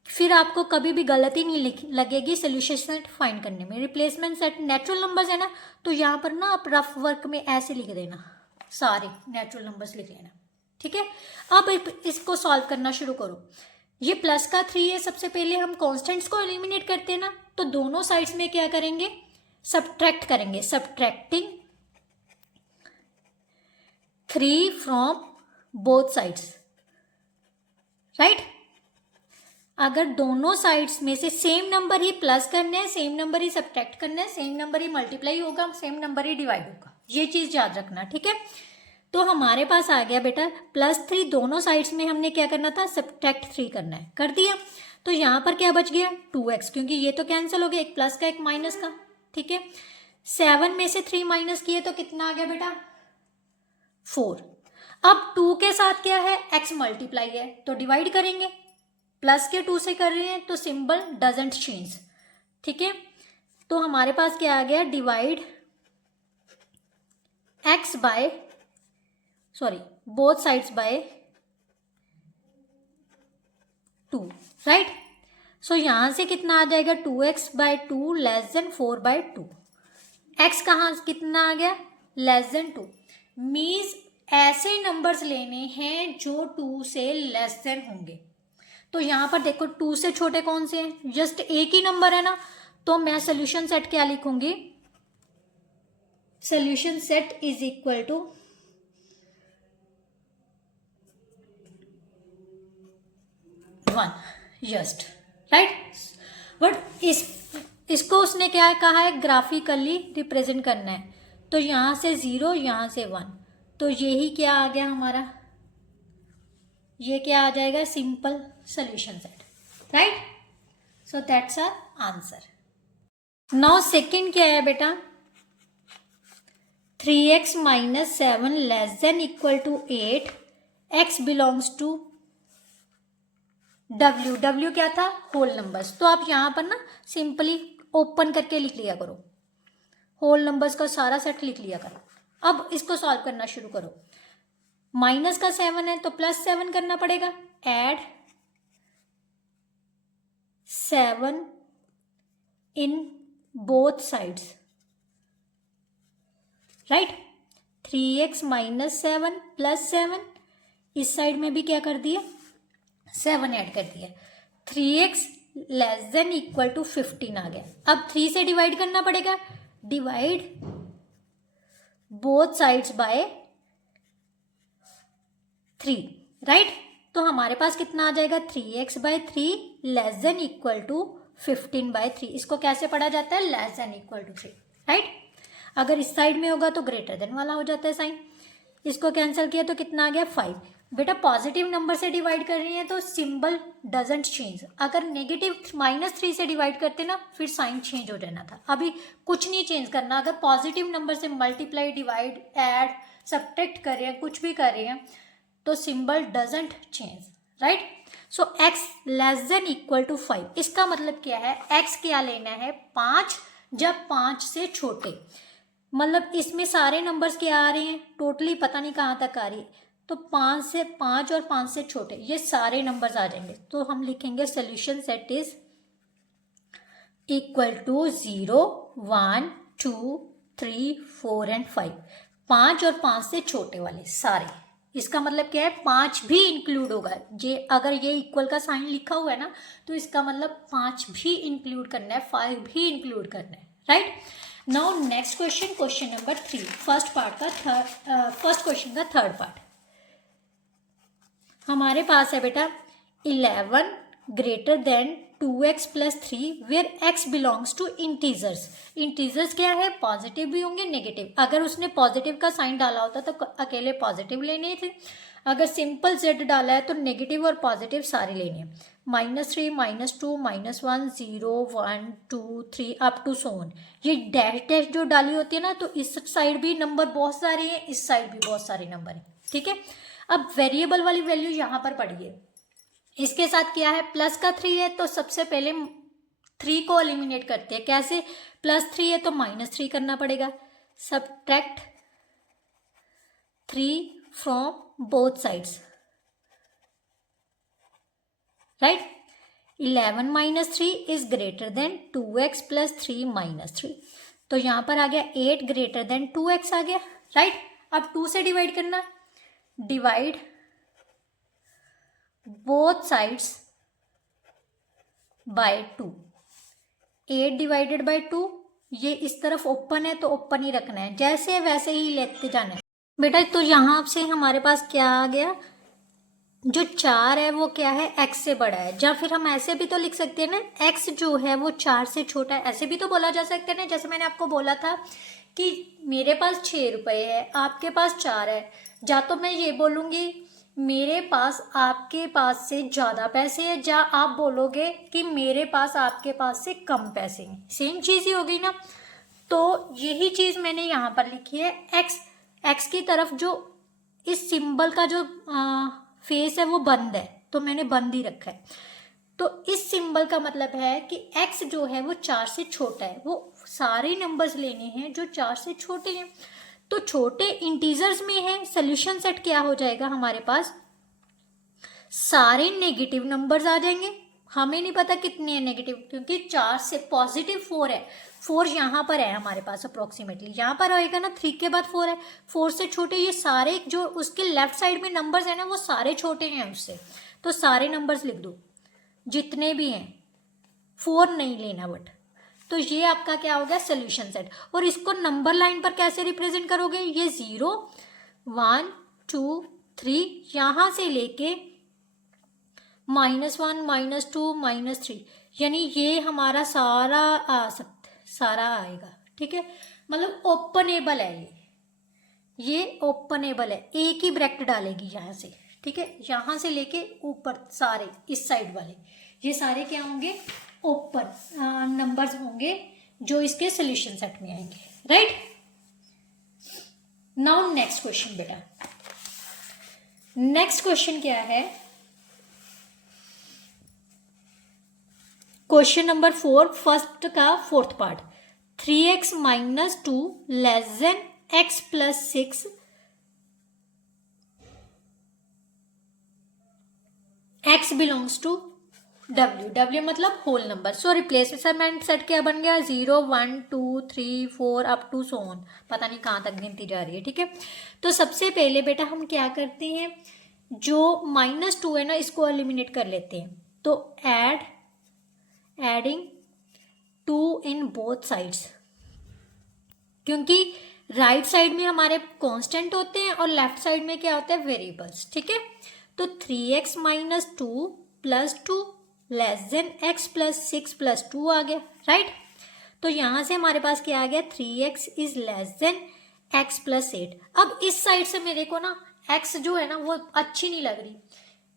फिर आपको कभी भी गलती नहीं लगेगी सोल्यूशन सेट फाइंड करने में। रिप्लेसमेंट सेट नेचुरल नंबर्स है ना, तो यहाँ पर ना आप रफ वर्क में ऐसे लिख देना, सारे नेचुरल नंबर्स लिख लेना, ठीक है। अब इसको सॉल्व करना शुरू करो। ये प्लस का 3 है, सबसे पहले हम कॉन्स्टेंट्स को एलिमिनेट करते हैं ना, तो दोनों साइड्स में क्या करेंगे, सब्ट्रैक्ट करेंगे। Subtracting 3 from both sides, right. अगर दोनों साइड्स में से सेम नंबर ही प्लस करना है, सेम नंबर ही सब्ट्रैक्ट करना है, सेम नंबर ही मल्टीप्लाई होगा, सेम नंबर ही डिवाइड होगा, ये चीज़ याद रखना, ठीक है। तो हमारे पास आ गया बेटा +3, दोनों साइड्स में हमने क्या करना था, सब्ट्रैक्ट 3 करना है, कर दिया। तो यहाँ पर क्या बच गया, 2x, क्योंकि ये तो कैंसिल हो गया, एक प्लस का एक माइनस का, ठीक है। 7 में से 3 माइनस किए तो कितना आ गया बेटा, 4। अब 2 के साथ क्या है, x मल्टीप्लाई है, तो डिवाइड करेंगे, प्लस के 2 से कर रहे हैं तो सिंबल डजेंट चेंज, ठीक है। तो हमारे पास क्या आ गया, divide x by both sides by 2, right. So यहां से कितना आ जाएगा, 2x/2 < 4/2। x कहाँ कितना आ गया, <2। मीन्स ऐसे नंबर्स लेने हैं जो 2 से लेस देन होंगे। तो यहाँ पर देखो 2 से छोटे कौन से हैं, जस्ट एक ही नंबर है ना, तो मैं सोल्यूशन सेट क्या लिखूंगी, solution set is equal to 1, just, right. But इसको उसने क्या कहा है, ग्राफिकली रिप्रेजेंट करना है, तो यहाँ से 0, यहाँ से 1, तो यही क्या आ गया हमारा, ये क्या आ जाएगा, simple solution set, right. So that's our answer. Now second क्या है बेटा, 3x - 7 < = 8 x belongs to w क्या था, होल नंबर्स। तो आप यहाँ पर ना सिंपली ओपन करके लिख लिया करो, होल नंबर्स का सारा सेट लिख लिया करो। अब इसको सॉल्व करना शुरू करो। माइनस का 7 है तो +7 करना पड़ेगा, add 7 in both sides, right. 3x - 7 +7, इस साइड में भी क्या कर दिया, 7 ऐड कर दिया, 3x < 15 आ गया। अब 3 से डिवाइड करना पड़ेगा, divide both sides by 3, right. तो हमारे पास कितना आ जाएगा 3x/3 less than equal to 15/3। इसको कैसे पढ़ा जाता है, less than equal to 3, right. अगर इस साइड में होगा तो ग्रेटर देन वाला हो जाता है साइन। इसको कैंसिल किया तो कितना आ गया 5। बेटा पॉजिटिव नंबर से डिवाइड कर रही है तो सिंबल डजंट चेंज। अगर नेगेटिव -3 से डिवाइड करते ना फिर साइन चेंज हो जाना था। अभी कुछ नहीं चेंज करना। अगर पॉजिटिव नंबर से मल्टीप्लाई, डिवाइड, ऐड, सब्ट्रैक्ट कर रहे हैं, कुछ भी कर रहे हैं तो symbol doesn't change, right. So x less than equal to 5, इसका मतलब क्या है, x क्या लेना है 5 जब 5 से छोटे। मतलब इसमें सारे नंबर्स क्या आ रहे हैं, टोटली पता नहीं कहाँ तक आ रही है, तो 5 और 5 से छोटे ये सारे नंबर्स आ जाएंगे। तो हम लिखेंगे solution set is equal to 0, 1, 2, 3, 4 and 5। 5 और 5 से छोटे वाले सारे। इसका मतलब क्या है 5 भी इंक्लूड होगा। ये अगर ये इक्वल का साइन लिखा हुआ है ना तो इसका मतलब 5 भी इंक्लूड करना है, 5 भी इंक्लूड करना है, right. Now next question, question number 3, first question का थर्ड पार्ट हमारे पास है बेटा 11 greater than 2x plus 3 where x belongs to integers. Integers क्या है, पॉजिटिव भी होंगे नेगेटिव। अगर उसने पॉजिटिव का साइन डाला होता तो अकेले पॉजिटिव लेने थे। अगर सिंपल z डाला है तो नेगेटिव और पॉजिटिव सारे लेने हैं। -3, -2, -1, 0, 1, 2, 3 अप टू सो ऑन। ये डैश डैश जो डाली होती है ना तो इस साइड भी नंबर बहुत सारे हैं, इस साइड भी बहुत सारे नंबर हैं, ठीक है। अब वेरिएबल वाली वैल्यू यहाँ पर पढ़िए। इसके साथ क्या है, प्लस का 3 है तो सबसे पहले 3 को एलिमिनेट करते हैं। कैसे, +3 है तो -3 करना पड़ेगा। Subtract 3 from both sides, right. 11 - 3 is greater than 2x plus 3 -3। तो यहाँ पर आ गया 8 ग्रेटर देन 2x आ गया, राइट। अब 2 से डिवाइड करना, divide both sides by 2। 8 divided by 2, ये इस तरफ ओपन है तो ओपन ही रखना है, जैसे वैसे ही लेते जाना है बेटा। तो यहाँ से हमारे पास क्या आ गया, जो 4 है वो क्या है, x से बड़ा है। या फिर हम ऐसे भी तो लिख सकते हैं ना, x जो है वो 4 से छोटा है, ऐसे भी तो बोला जा सकता है ना। जैसे मैंने आपको बोला था कि मेरे पास 6 रुपये है, आपके पास 4 है। या तो मैं ये बोलूँगी मेरे पास आपके पास से ज़्यादा पैसे हैं, या आप बोलोगे कि मेरे पास आपके पास से कम पैसे हैं, सेम चीज़ ही होगी ना। तो यही चीज़ मैंने यहाँ पर लिखी है, x की तरफ जो इस सिंबल का जो फेस है वो बंद है तो मैंने बंद ही रखा है। तो इस सिंबल का मतलब है कि x जो है वो 4 से छोटा है। वो सारे नंबर्स लेने हैं जो 4 से छोटे हैं। तो छोटे इंटीजर्स में है, सोल्यूशन सेट क्या हो जाएगा हमारे पास, सारे नेगेटिव नंबर्स आ जाएंगे। हमें नहीं पता कितने हैं नेगेटिव, क्योंकि 4 से पॉजिटिव 4 है। 4 यहाँ पर है हमारे पास अप्रोक्सीमेटली, यहाँ पर आएगा ना 3 के बाद 4 है। 4 से छोटे ये सारे जो उसके लेफ्ट साइड में नंबर्स है ना वो सारे छोटे हैं उससे। तो सारे नंबर्स लिख दो जितने भी हैं, 4 नहीं लेना बट। तो ये आपका क्या हो गया, सोल्यूशन सेट। और इसको नंबर लाइन पर कैसे रिप्रेजेंट करोगे, ये 0, 1, 2, 3 यहाँ से लेके -1, -2, -3, यानी ये हमारा सारा आएगा, ठीक है। मतलब ओपनेबल है ये ओपनेबल है। एक ही ब्रैकेट डालेगी यहाँ से, ठीक है। यहाँ से लेके ऊपर सारे इस साइड वाले ये सारे क्या होंगे, ओपन नंबर्स होंगे जो इसके सोल्यूशन सेट में आएंगे, राइट। नाउ नेक्स्ट क्वेश्चन बेटा, नेक्स्ट क्वेश्चन क्या है, क्वेश्चन नंबर 4 फर्स्ट का fourth part. 3x - 2 less than x plus 6 x belongs to w मतलब whole number. So replacement set क्या बन गया, 0, 1, 2, 3, 4 अप टू सो ऑन, पता नहीं कहाँ तक गिनती जा रही है, ठीक है। तो सबसे पहले बेटा हम क्या करते हैं, जो -2 है ना इसको एलिमिनेट कर लेते हैं। तो एडिंग 2 इन बोथ साइड्स, क्योंकि राइट साइड में हमारे कांस्टेंट होते हैं और लेफ्ट साइड में क्या होता है, वेरिएबल्स। ठीक है, तो 3x minus 2 plus 2 less than x plus 6 plus 2 आ गया, राइट। तो यहाँ से हमारे पास क्या आ गया, 3x is less than x plus 8। अब इस साइड से मेरे को ना x जो है ना वो अच्छी नहीं लग रही।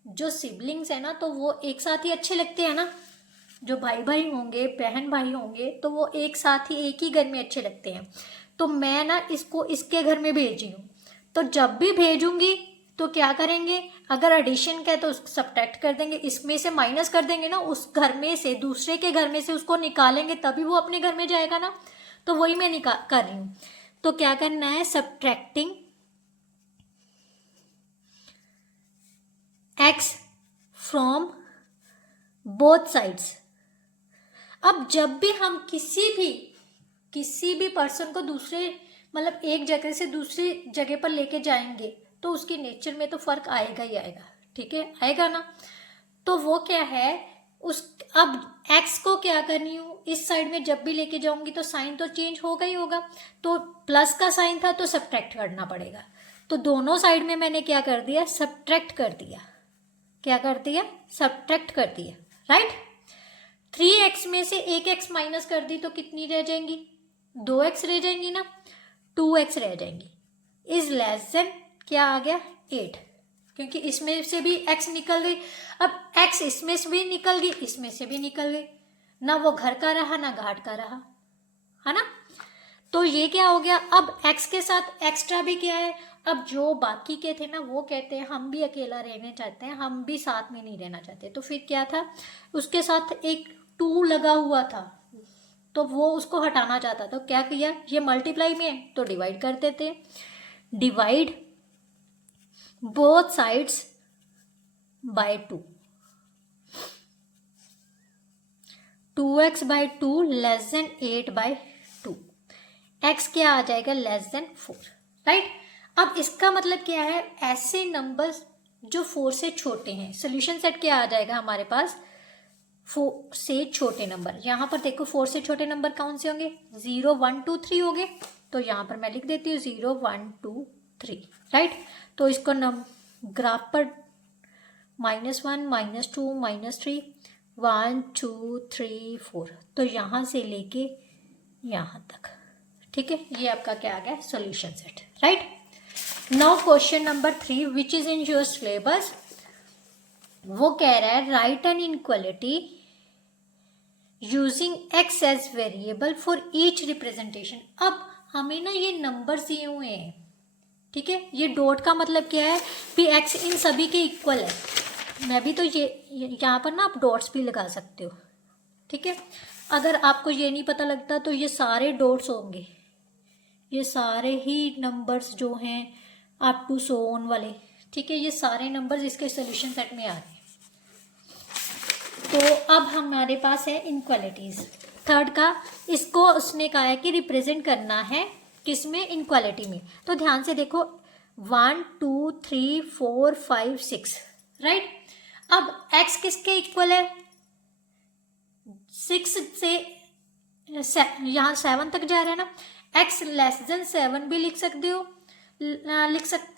जो सिबलिंग्स है ना तो वो एक साथ ही अच्छे लगते हैं ना, जो भाई भाई होंगे, बहन भाई होंगे, तो वो एक साथ ही एक ही घर में अच्छे लगते हैं। तो मैं ना इसको इसके घर में भेज रही हूँ, तो जब भी भेजूंगी तो क्या करेंगे, अगर एडिशन का है तो सब्ट्रैक्ट कर देंगे, इसमें से माइनस कर देंगे ना, उस घर में से दूसरे के घर में से उसको निकालेंगे तभी वो अपने घर में जाएगा ना। तो वही मैं कर रही हूँ। तो क्या करना है, subtracting x from both sides. अब जब भी हम किसी भी पर्सन को दूसरे मतलब एक जगह से दूसरी जगह पर लेके जाएंगे तो उसकी नेचर में तो फर्क आएगा ही आएगा। ठीक है, आएगा ना। तो वो क्या है, उस अब x को क्या करनी हूँ, इस साइड में जब भी लेके जाऊंगी तो साइन तो चेंज होगा ही होगा। तो प्लस का साइन था तो सब्ट्रैक्ट करना पड़ेगा। तो दोनों साइड में मैंने क्या कर दिया, सब्ट्रैक्ट कर दिया। क्या कर दिया, सब्ट्रैक्ट कर दिया, राइट। 3x में से एक x माइनस कर दी तो कितनी रह जाएंगी, 2x रह जाएंगी ना, 2x रह जाएंगी। इज लेस देन क्या आ गया, 8, क्योंकि इसमें से भी x निकल गई। अब x इसमें से भी निकल गई, इसमें से भी निकल गई, ना वो घर का रहा ना घाट का रहा, है ना। तो ये क्या हो गया, अब x के साथ एक्स्ट्रा भी क्या है, अब जो बाकी के थे ना वो कहते हैं हम भी अकेला रहना चाहते हैं, हम भी साथ में नहीं रहना चाहते। तो फिर क्या था, उसके साथ एक 2 लगा हुआ था तो वो उसको हटाना चाहता। तो क्या किया, ये मल्टीप्लाई में है तो डिवाइड कर देते हैं, divide both sides by 2, 2x by 2 less than 8 by 2, x क्या आ जाएगा, लेस देन 4, राइट। अब इसका मतलब क्या है, ऐसे नंबर्स जो 4 से छोटे हैं, सोल्यूशन सेट क्या आ जाएगा हमारे पास, 4 से छोटे नंबर। यहाँ पर देखो 4 से छोटे नंबर कौन से होंगे, 0 1 2 3 हो गए। तो यहाँ पर मैं लिख देती हूँ 0 1 2 3, राइट। तो इसको ग्राफ पर -1 -2 -3 1 2 3 4, तो यहाँ से लेके यहाँ तक। ठीक है, ये आपका क्या आ गया, solution set, right. Now question number 3 which is in your syllabus. वो कह रहा है write an inequality using x as variable for each representation. अब हमें ना ये नंबर्स दिए हुए हैं, ठीक है। ये डॉट का मतलब क्या है कि x इन सभी के इक्वल है। मैं भी तो ये यहाँ पर ना आप डॉट्स भी लगा सकते हो, ठीक है। अगर आपको ये नहीं पता लगता तो ये सारे डॉट्स होंगे, ये सारे ही नंबर्स जो हैं अप टू सो ऑन वाले, ठीक है, ये सारे नंबर्स इसके सॉल्यूशन सेट में आ रहे हैं। तो अब हमारे पास है इनक्वालिटीज, थर्ड का, इसको उसने कहा है कि रिप्रेजेंट करना है किसमें, इनक्वालिटी में। तो ध्यान से देखो 1 2 3 4 5 6, राइट। अब x किसके इक्वल है, 6 से यहाँ 7 तक जा रहा है ना, x लेस देन 7 भी लिख सकते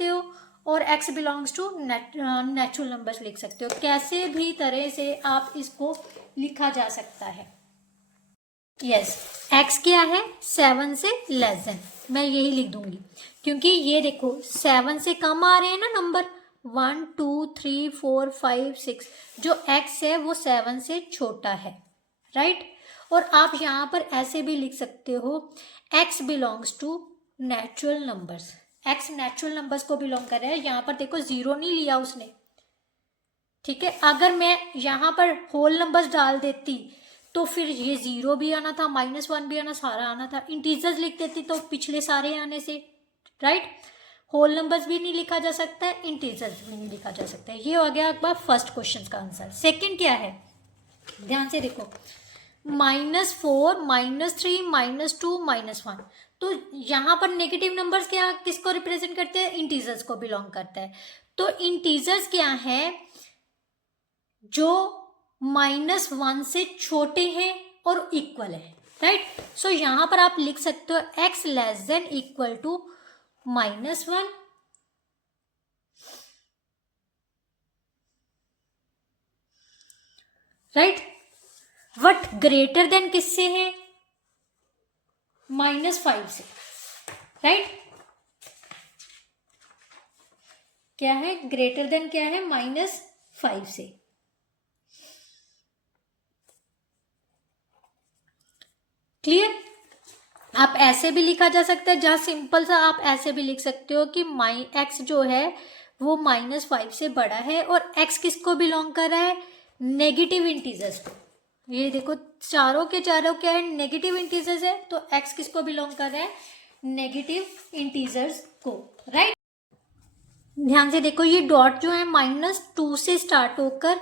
हो और x belongs to natural numbers लिख सकते हो। कैसे भी तरह से आप इसको लिखा जा सकता है। यस, x क्या है, 7 से लेस देन, मैं यही लिख दूंगी क्योंकि ये देखो 7 से कम आ रहे हैं ना नंबर, 1 2 3 4 5 6, जो x है वो 7 से छोटा है, राइट। और आप यहाँ पर ऐसे भी लिख सकते हो x belongs to natural numbers, x natural numbers को बिलोंग कर रहा है। यहाँ पर देखो 0 नहीं लिया उसने, ठीक है। अगर मैं यहाँ पर होल नंबर्स डाल देती तो फिर ये 0 भी आना था, -1 भी आना, सारा आना था। इंटीजर्स लिख देती तो पिछले सारे आने से, राइट। होल नंबर्स भी नहीं लिखा जा सकता है, इंटीजर्स भी नहीं लिखा जा सकता है। ये हो गया आपका फर्स्ट क्वेश्चन का आंसर। सेकंड क्या है, ध्यान से देखो, -4 -3 -2 -1। तो यहाँ पर नेगेटिव नंबर्स क्या किसको रिप्रेजेंट करते हैं, इंटीजर्स को बिलोंग करता है। तो इंटीजर्स क्या है, जो -1 से छोटे हैं और इक्वल है, राइट। सो यहाँ पर आप लिख सकते हो x less than equal to -1, right. What greater than किससे है? -5 से, राइट। क्या है? ग्रेटर देन क्या है? -5 से। क्लियर? आप ऐसे भी लिखा जा सकता है, जहाँ सिंपल सा आप ऐसे भी लिख सकते हो कि x जो है वो -5 से बड़ा है, और x किसको बिलोंग कर रहा है? नेगेटिव इंटीजर्स को। ये देखो चारों के चारों क्या है? नेगेटिव इंटीजर्स है, तो x किसको बिलोंग कर रहा है? नेगेटिव इंटीजर्स को, राइट। ध्यान से देखो, ये डॉट जो है -2 से स्टार्ट होकर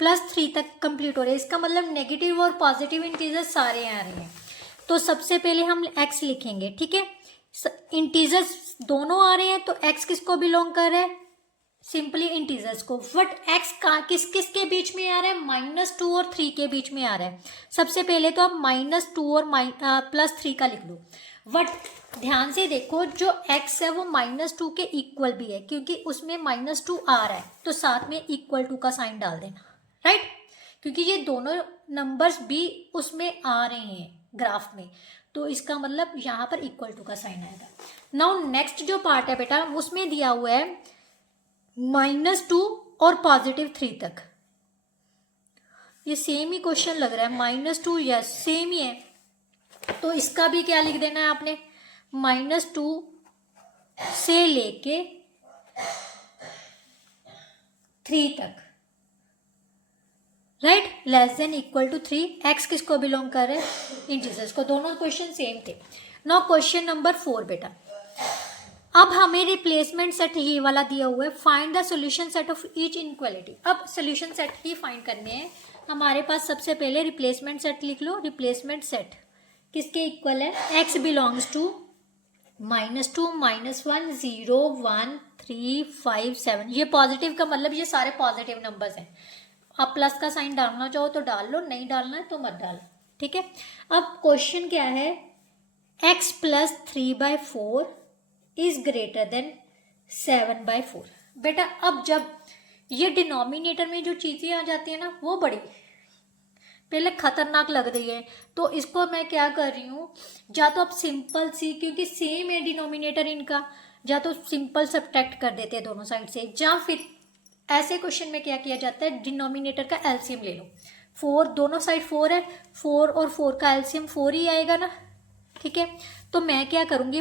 +3 तक कंप्लीट हो रहा है। इसका मतलब नेगेटिव और पॉजिटिव इंटीजर्स सारे आ रहे हैं। तो सबसे पहले हम x लिखेंगे, ठीक है। इंटीजर्स दोनों आ रहे हैं, तो x किसको बिलोंग कर रहा है? सिंपली इंटीजर्स को। बट x का किस किस के बीच में आ रहा है? -2 और 3 के बीच में आ रहा है। सबसे पहले तो आप -2 और +3 का लिख लो। बट ध्यान से देखो, जो x है वो -2 के इक्वल भी है, क्योंकि उसमें -2 आ रहा है, तो साथ में इक्वल टू का साइन डाल देना, राइट। क्योंकि ये दोनों नंबर्स भी उसमें आ रहे हैं ग्राफ में, तो इसका मतलब यहाँ पर इक्वल टू का साइन आएगा। नाउ नेक्स्ट जो पार्ट है बेटा, उसमें दिया हुआ है -2 और +3 तक। ये सेम ही क्वेश्चन लग रहा है। -2, यस सेम ही है, तो इसका भी क्या लिख देना है आपने? -2 से लेके 3 तक, right. Less than equal to 3। x किसको बिलोंग कर रहे हैं? इंटीजर्स को। दोनों क्वेश्चन सेम थे। नाउ क्वेश्चन नंबर 4 बेटा, अब हमें रिप्लेसमेंट सेट ये वाला दिया हुआ है। Find the solution set of each inequality. अब सॉल्यूशन सेट ही फाइंड करने हैं हमारे पास। सबसे पहले रिप्लेसमेंट सेट लिख लो। रिप्लेसमेंट सेट किसके इक्वल है? x belongs to -2, -1, 0, 1, 3, 5, 7। ये पॉजिटिव का मतलब ये सारे पॉजिटिव नंबर्स हैं। आप प्लस का साइन डालना चाहो तो डाल लो, नहीं डालना है तो मत डालो, ठीक है। अब क्वेश्चन क्या है? x + 3/4 is greater then 7/4। बेटा अब जब ये डिनोमिनेटर में जो चीजें आ जाती है ना, वो बड़ी पहले खतरनाक लग रही है, तो इसको मैं क्या कर रही हूँ, या तो आप सिंपल सी, क्योंकि सेम है डिनोमिनेटर इनका, या तो सिंपल सब्ट्रैक्ट कर देते हैं दोनों साइड से, या फिर ऐसे क्वेश्चन में क्या किया जाता है, डिनोमिनेटर का एलसीएम ले लो। 4 दोनों साइड 4 है, 4 और 4 का एलसीएम 4 ही आएगा ना, ठीक है। तो मैं क्या करूँगी,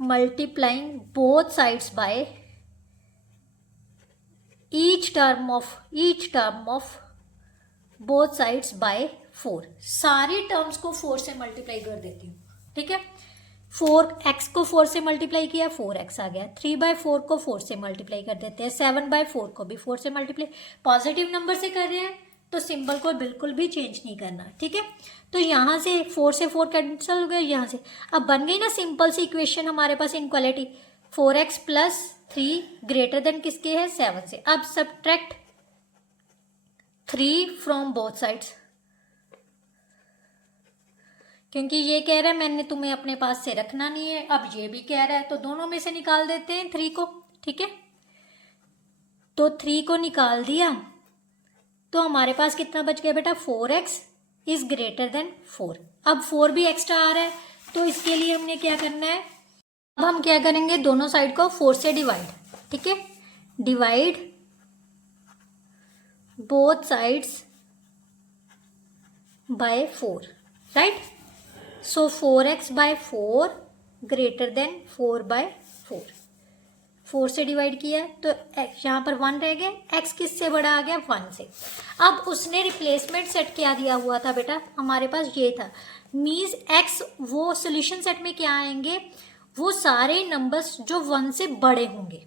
multiplying both sides bye each term of both sides by 4। सारी टर्म्स को 4 से मल्टीप्लाई कर देती हूँ, ठीक है। 4x को 4 से मल्टीप्लाई किया, 4x आ गया। 3/4 को 4 से मल्टीप्लाई कर देते हैं। 7/4 को भी 4 से मल्टीप्लाई। पॉजिटिव नंबर से कर रहे हैं तो सिंबल को बिल्कुल भी चेंज नहीं करना, ठीक है। तो यहाँ से 4 से 4 कैंसिल हो गया, यहाँ से अब बन गई ना सिंपल सी इक्वेशन हमारे पास इनक्वालिटी। 4x + 3 ग्रेटर देन किसके है? 7 से। अब सब्ट्रैक्ट 3 फ्रॉम बोथ साइड्स, क्योंकि ये कह रहा है मैंने तुम्हें अपने पास से रखना नहीं है, अब ये भी कह रहा है, तो दोनों में से निकाल देते हैं 3 को, ठीक है। तो 3 को निकाल दिया तो हमारे पास कितना बच गया बेटा? 4x is greater then 4। अब 4 भी एक्स्ट्रा आ रहा है, तो इसके लिए हमने क्या करना है, अब हम क्या करेंगे, दोनों साइड को 4 से डिवाइड, ठीक है। Divide both sides bye 4, right. सो 4x/4 ग्रेटर देन 4/4। 4 से डिवाइड किया तो यहाँ पर 1 रह गया, x किससे बड़ा आ गया? 1 से। अब उसने रिप्लेसमेंट सेट क्या दिया हुआ था बेटा? हमारे पास ये था, मीन्स x वो सोल्यूशन सेट में क्या आएंगे, वो सारे नंबर्स जो 1 से बड़े होंगे।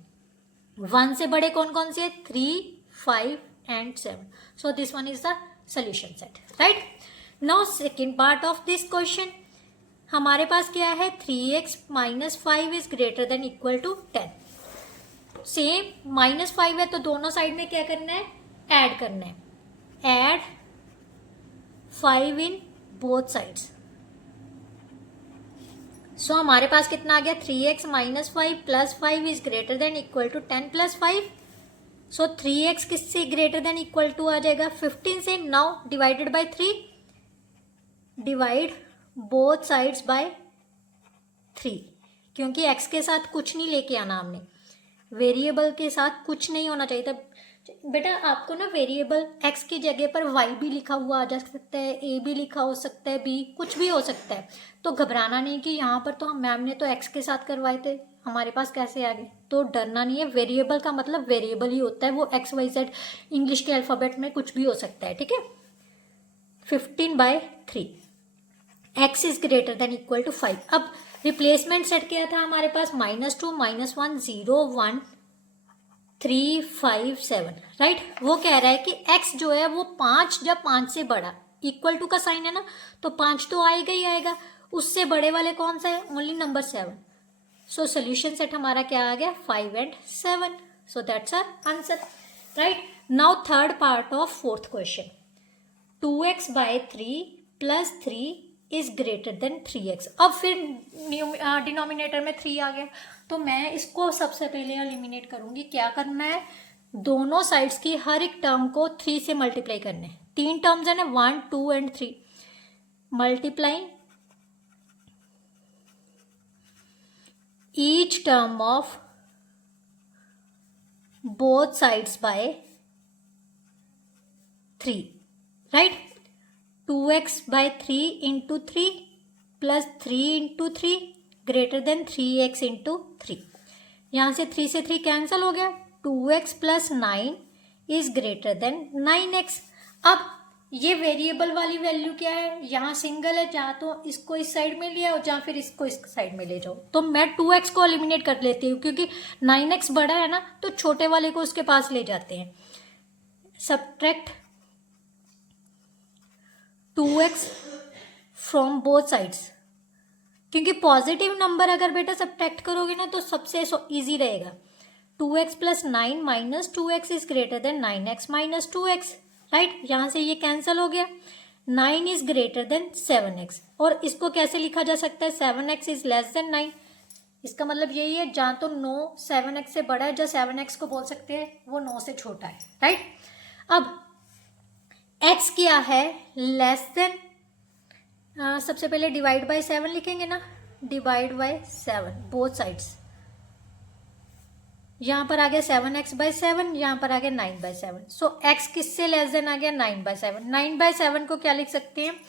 1 से बड़े कौन कौन से? 3, 5 and 7। So this one is the solution set, right. Now second part of this question, हमारे पास क्या है? 3x - 5 is greater than equal to 10। Same -5 है, तो दोनों साइड में क्या करना है? ऐड करना है। Add 5 in both sides. So हमारे पास कितना आ गया 3x minus 5 plus 5 is greater than equal to 10 plus 5। So 3x किससे ग्रेटर देन इक्वल टू आ जाएगा 15 से। Now divided by 3, divide both sides by 3, क्योंकि x के साथ कुछ नहीं लेके आना हमने, वेरिएबल के साथ कुछ नहीं होना चाहिए था बेटा। आपको ना वेरिएबल x की जगह पर y भी लिखा हुआ आ जा सकता है, a भी लिखा हो सकता है, b कुछ भी हो सकता है। तो घबराना नहीं कि यहाँ पर तो हम मैम ने तो x के साथ करवाए थे, हमारे पास कैसे आ गए, तो डरना नहीं है। वेरिएबल का मतलब वेरिएबल ही होता है, वो x y z इंग्लिश के अल्फ़ाबेट में कुछ भी हो सकता है, ठीक है। 15/3 x is greater than equal to 5। अब रिप्लेसमेंट सेट किया था हमारे पास -2 -1 0 1 3 5 7, राइट। वो कह रहा है कि x जो है वो 5 या 5 से बड़ा, इक्वल टू का साइन है ना, तो 5 तो आएगा ही आएगा। उससे बड़े वाले कौन सा है, only number 7। So solution set हमारा क्या आ गया 5 and 7। So that's our answer, right. Now third part of fourth question, 2x/3 plus 3 is greater than 3x। अब फिर डिनोमिनेटर में 3 आ गया, तो मैं इसको सबसे पहले एलिमिनेट करूंगी। क्या करना है, दोनों साइड्स की हर एक टर्म को 3 से मल्टीप्लाई करने। 3 टर्म्स है ना, 1 2 and 3, multiplying each term of both sides by 3, right. 2x/3 into 3 plus 3 into 3 greater than 3x into 3। यहाँ से 3 से 3 कैंसिल हो गया। 2x plus 9 is greater then 9x। अब ये वेरिएबल वाली वैल्यू क्या है, यहाँ सिंगल है, जहाँ तो इसको इस साइड में लिया और जहाँ फिर इसको इस साइड में ले जाओ। तो मैं 2x को एलिमिनेट कर लेती हूँ, क्योंकि 9x बड़ा है ना, तो छोटे वाले को उसके पास ले जाते हैं। Subtract 2x from both sides, क्योंकि पॉजिटिव नंबर अगर बेटा सब्ट्रैक्ट करोगे ना तो सबसे इजी रहेगा। 2x plus 9 minus 2x is greater then 9x minus 2x, right. यहाँ से ये कैंसिल हो गया। 9 इज ग्रेटर देन 7x, और इसको कैसे लिखा जा सकता है, 7x इज लेस देन 9। इसका मतलब यही है, जहाँ तो 9 7x से बड़ा है, जहाँ 7x को बोल सकते हैं वो 9 से छोटा है, राइट। अब x क्या है, लेस देन, सबसे पहले डिवाइड बाय 7 लिखेंगे ना, डिवाइड बाय 7 बोथ साइड्स। यहाँ पर आ गया 7x/7, यहाँ पर आ गया 9/7। सो x किससे लेस देन आ गया 9/7। 9/7 को क्या लिख सकते हैं,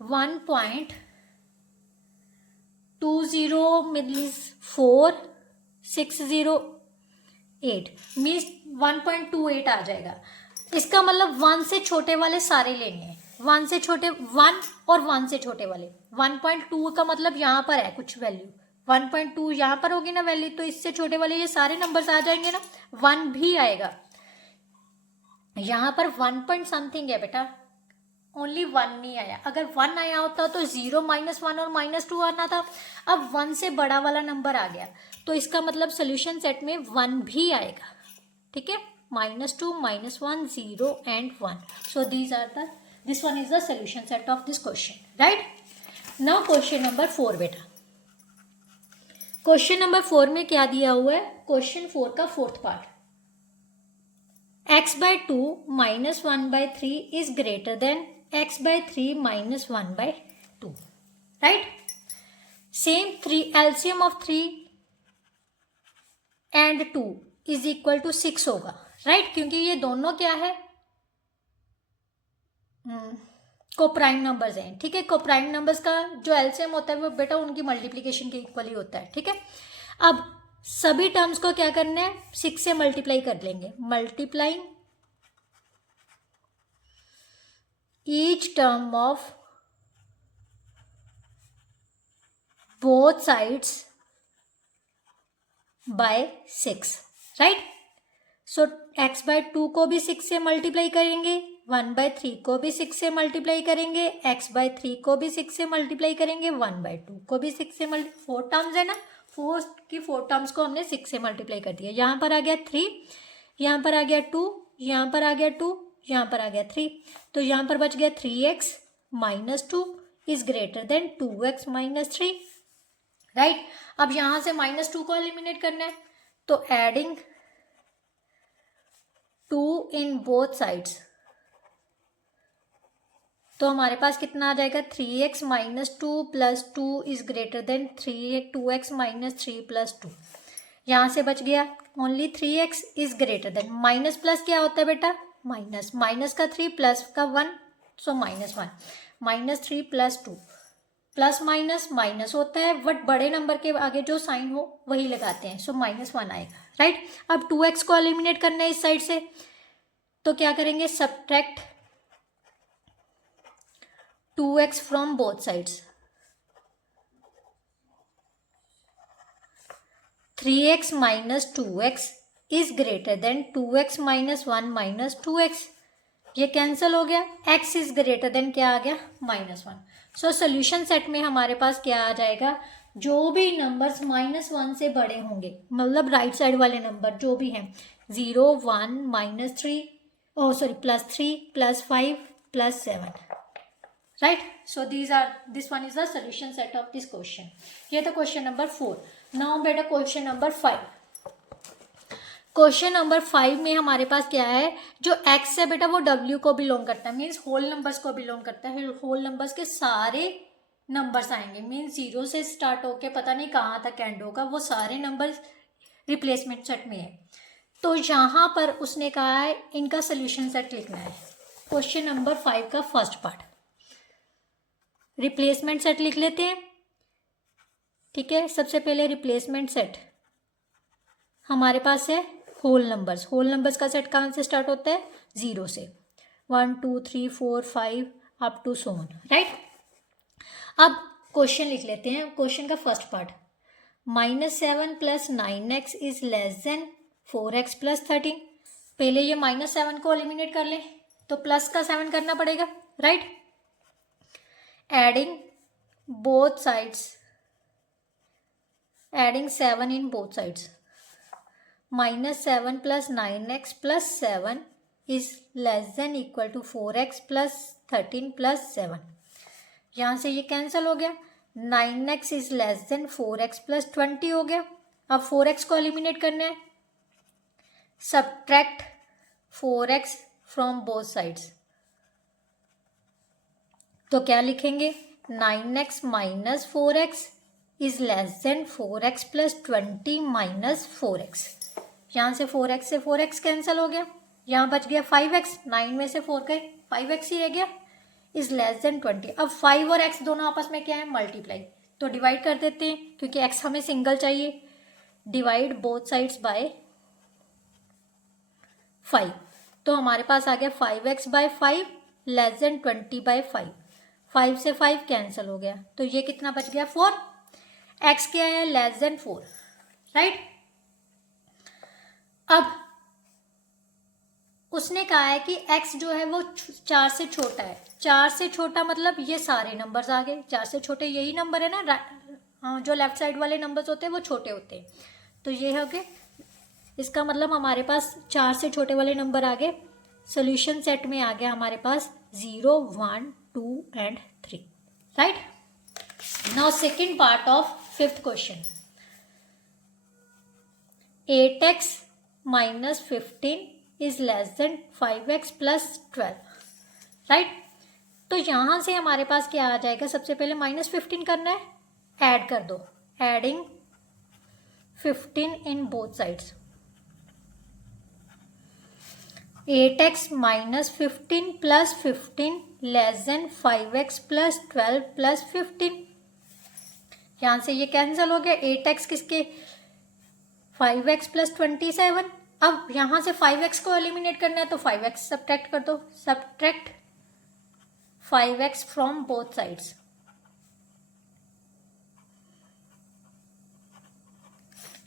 1.20 मीन्स 4608 मीन्स 1.28 आ जाएगा। इसका मतलब 1 से छोटे वाले सारे लेने हैं, 1 से छोटे 1 और 1 से छोटे वाले। 1.2 का मतलब यहाँ पर है कुछ वैल्यू, 1.2 यहाँ पर होगी ना वैल्यू, तो इससे छोटे वाले ये सारे नंबर्स आ जाएंगे ना, 1 भी आएगा। यहाँ पर 1 पॉइंट समथिंग है बेटा, ओनली 1 नहीं आया। अगर 1 आया होता तो 0 -1 और -2 आना था। अब 1 से बड़ा वाला नंबर आ गया, तो इसका मतलब सोल्यूशन सेट में 1 भी आएगा, ठीक है। -2 -1 0 and 1। So this one is the solution set of this question, right? Now question number 4 बेटा। क्वेश्चन नंबर 4 में क्या दिया हुआ है, क्वेश्चन 4 का fourth part, x/2 -1/3 is greater than x/3 -1/2, right. Same 3 LCM of 3 and 2 is equal to 6 होगा, राइट, क्योंकि ये दोनों क्या है, कोप्राइम नंबर्स हैं, ठीक है। कोप्राइम नंबर्स का जो एलसीएम होता है वो बेटा उनकी मल्टीप्लिकेशन के इक्वल ही होता है, ठीक है। अब सभी टर्म्स को क्या करना है, 6 से मल्टीप्लाई कर लेंगे। Multiplying each term of both sides bye 6, right. So x/2 को भी 6 से मल्टीप्लाई करेंगे, 1/3 को भी 6 से मल्टीप्लाई करेंगे, x/3 को भी 6 से मल्टीप्लाई करेंगे, 1/2 को भी 6 से 4 टर्म्स है ना, 4 टर्म्स को हमने 6 से मल्टीप्लाई कर दिया। यहाँ पर आ गया 3, यहाँ पर आ गया 2, यहाँ पर आ गया 2, यहाँ पर आ गया 3, तो यहाँ पर बच गया 3x minus 2 is greater than 2x minus 3, right. अब यहाँ से -2 को एलिमिनेट करना है, तो एडिंग 2 इन बोथ साइड्स, तो हमारे पास कितना आ जाएगा 3x minus 2 plus 2 is greater than 2x minus 3 plus 2। यहाँ से बच गया only 3x is greater then, minus plus क्या होता है बेटा, माइनस, माइनस का 3 प्लस का 1, सो -1, -3 प्लस 2, प्लस माइनस माइनस होता है, बट बड़े नंबर के आगे जो साइन हो वही लगाते हैं, सो -1 आएगा, राइट। अब 2x को एलिमिनेट करना है इस साइड से, तो क्या करेंगे, subtract 2x from both sides, 3x minus 2x is greater than 2x minus 1 minus 2x, ये कैंसिल हो गया, x इज ग्रेटर देन क्या आ गया, -1। सो सोल्यूशन सेट में हमारे पास क्या आ जाएगा, जो भी नंबर्स -1 से बड़े होंगे, मतलब राइट साइड वाले नंबर जो भी हैं, 0, 1, -3, +3, +5, +7, right? So this one is the solution set of this question. ये था क्वेश्चन नंबर 4। नाउ बेटा क्वेश्चन नंबर 5। क्वेश्चन नंबर 5 में हमारे पास क्या है, जो x है बेटा वो w को बिलोंग करता है, मीन्स होल नंबर्स को बिलोंग करता है, होल नंबर्स के सारे नंबर्स आएंगे, मीन्स 0 से स्टार्ट होके पता नहीं कहाँ तक एंड होगा, वो सारे नंबर रिप्लेसमेंट सेट में है। तो यहाँ पर उसने कहा है इनका सोल्यूशन सेट लिखना है। क्वेश्चन नंबर 5 का फर्स्ट पार्ट, रिप्लेसमेंट सेट लिख लेते हैं, ठीक है। सबसे पहले रिप्लेसमेंट सेट हमारे पास है होल नंबर्स, होल नंबर्स का सेट कहाँ से स्टार्ट होता है, 0 से, 1 2 3 4 5 up to so on, right. अब क्वेश्चन लिख लेते हैं, क्वेश्चन का first part, -7 plus 9x is less than 4x plus 13। पहले ये -7 को एलिमिनेट कर लें, तो प्लस का 7 करना पड़ेगा, right. Adding both sides, adding 7 in both sides, -7 plus 9x plus 7 is less than equal to 4x plus 13 plus 7। यहाँ से ये कैंसिल हो गया, 9x is less than 4x plus 20 हो गया। अब 4x को एलिमिनेट करना है, subtract 4x from both sides, तो क्या लिखेंगे, 9x minus 4x is less than 4x plus 20 minus 4x। यहाँ से 4x से 4x कैंसिल हो गया, यहाँ बच गया 5x, 9 में से 4 गए, 5x ही रह गया, इज लेस देन 20। अब 5 और x दोनों आपस में क्या है, मल्टीप्लाई, तो डिवाइड कर देते हैं, क्योंकि x हमें सिंगल चाहिए, डिवाइड बोथ साइड्स बाय 5, तो हमारे पास आ गया 5x bye 5 less than 20 bye 5, 5 से 5 कैंसिल हो गया, तो ये कितना बच गया 4, x क्या है, लेस देन 4, राइट। अब उसने कहा है कि x जो है वो 4 से छोटा है, 4 से छोटा मतलब ये सारे नंबर्स आ गए, 4 से छोटे यही नंबर है ना, जो लेफ्ट साइड वाले नंबर्स होते हैं वो छोटे होते हैं, तो ये हो गए, इसका मतलब हमारे पास 4 से छोटे वाले नंबर आ गए। सोल्यूशन सेट में आ गया हमारे पास 0, 1, 2 and 3, right. Now second part of 5th question, 8x minus 15 is less then 5x plus 12, right. तो यहाँ से हमारे पास क्या आ जाएगा, सबसे पहले -15 करना है, ऐड कर दो, एडिंग 15 इन both sides, 8x minus 15 plus 15 less than 5x plus 12 plus 15। यहाँ से ये कैंसिल हो गया, 8x किसके, 5x प्लस 27। अब यहाँ से 5x को एलिमिनेट करना है, तो 5x सब्ट्रैक्ट कर दो, subtract 5x from both sides,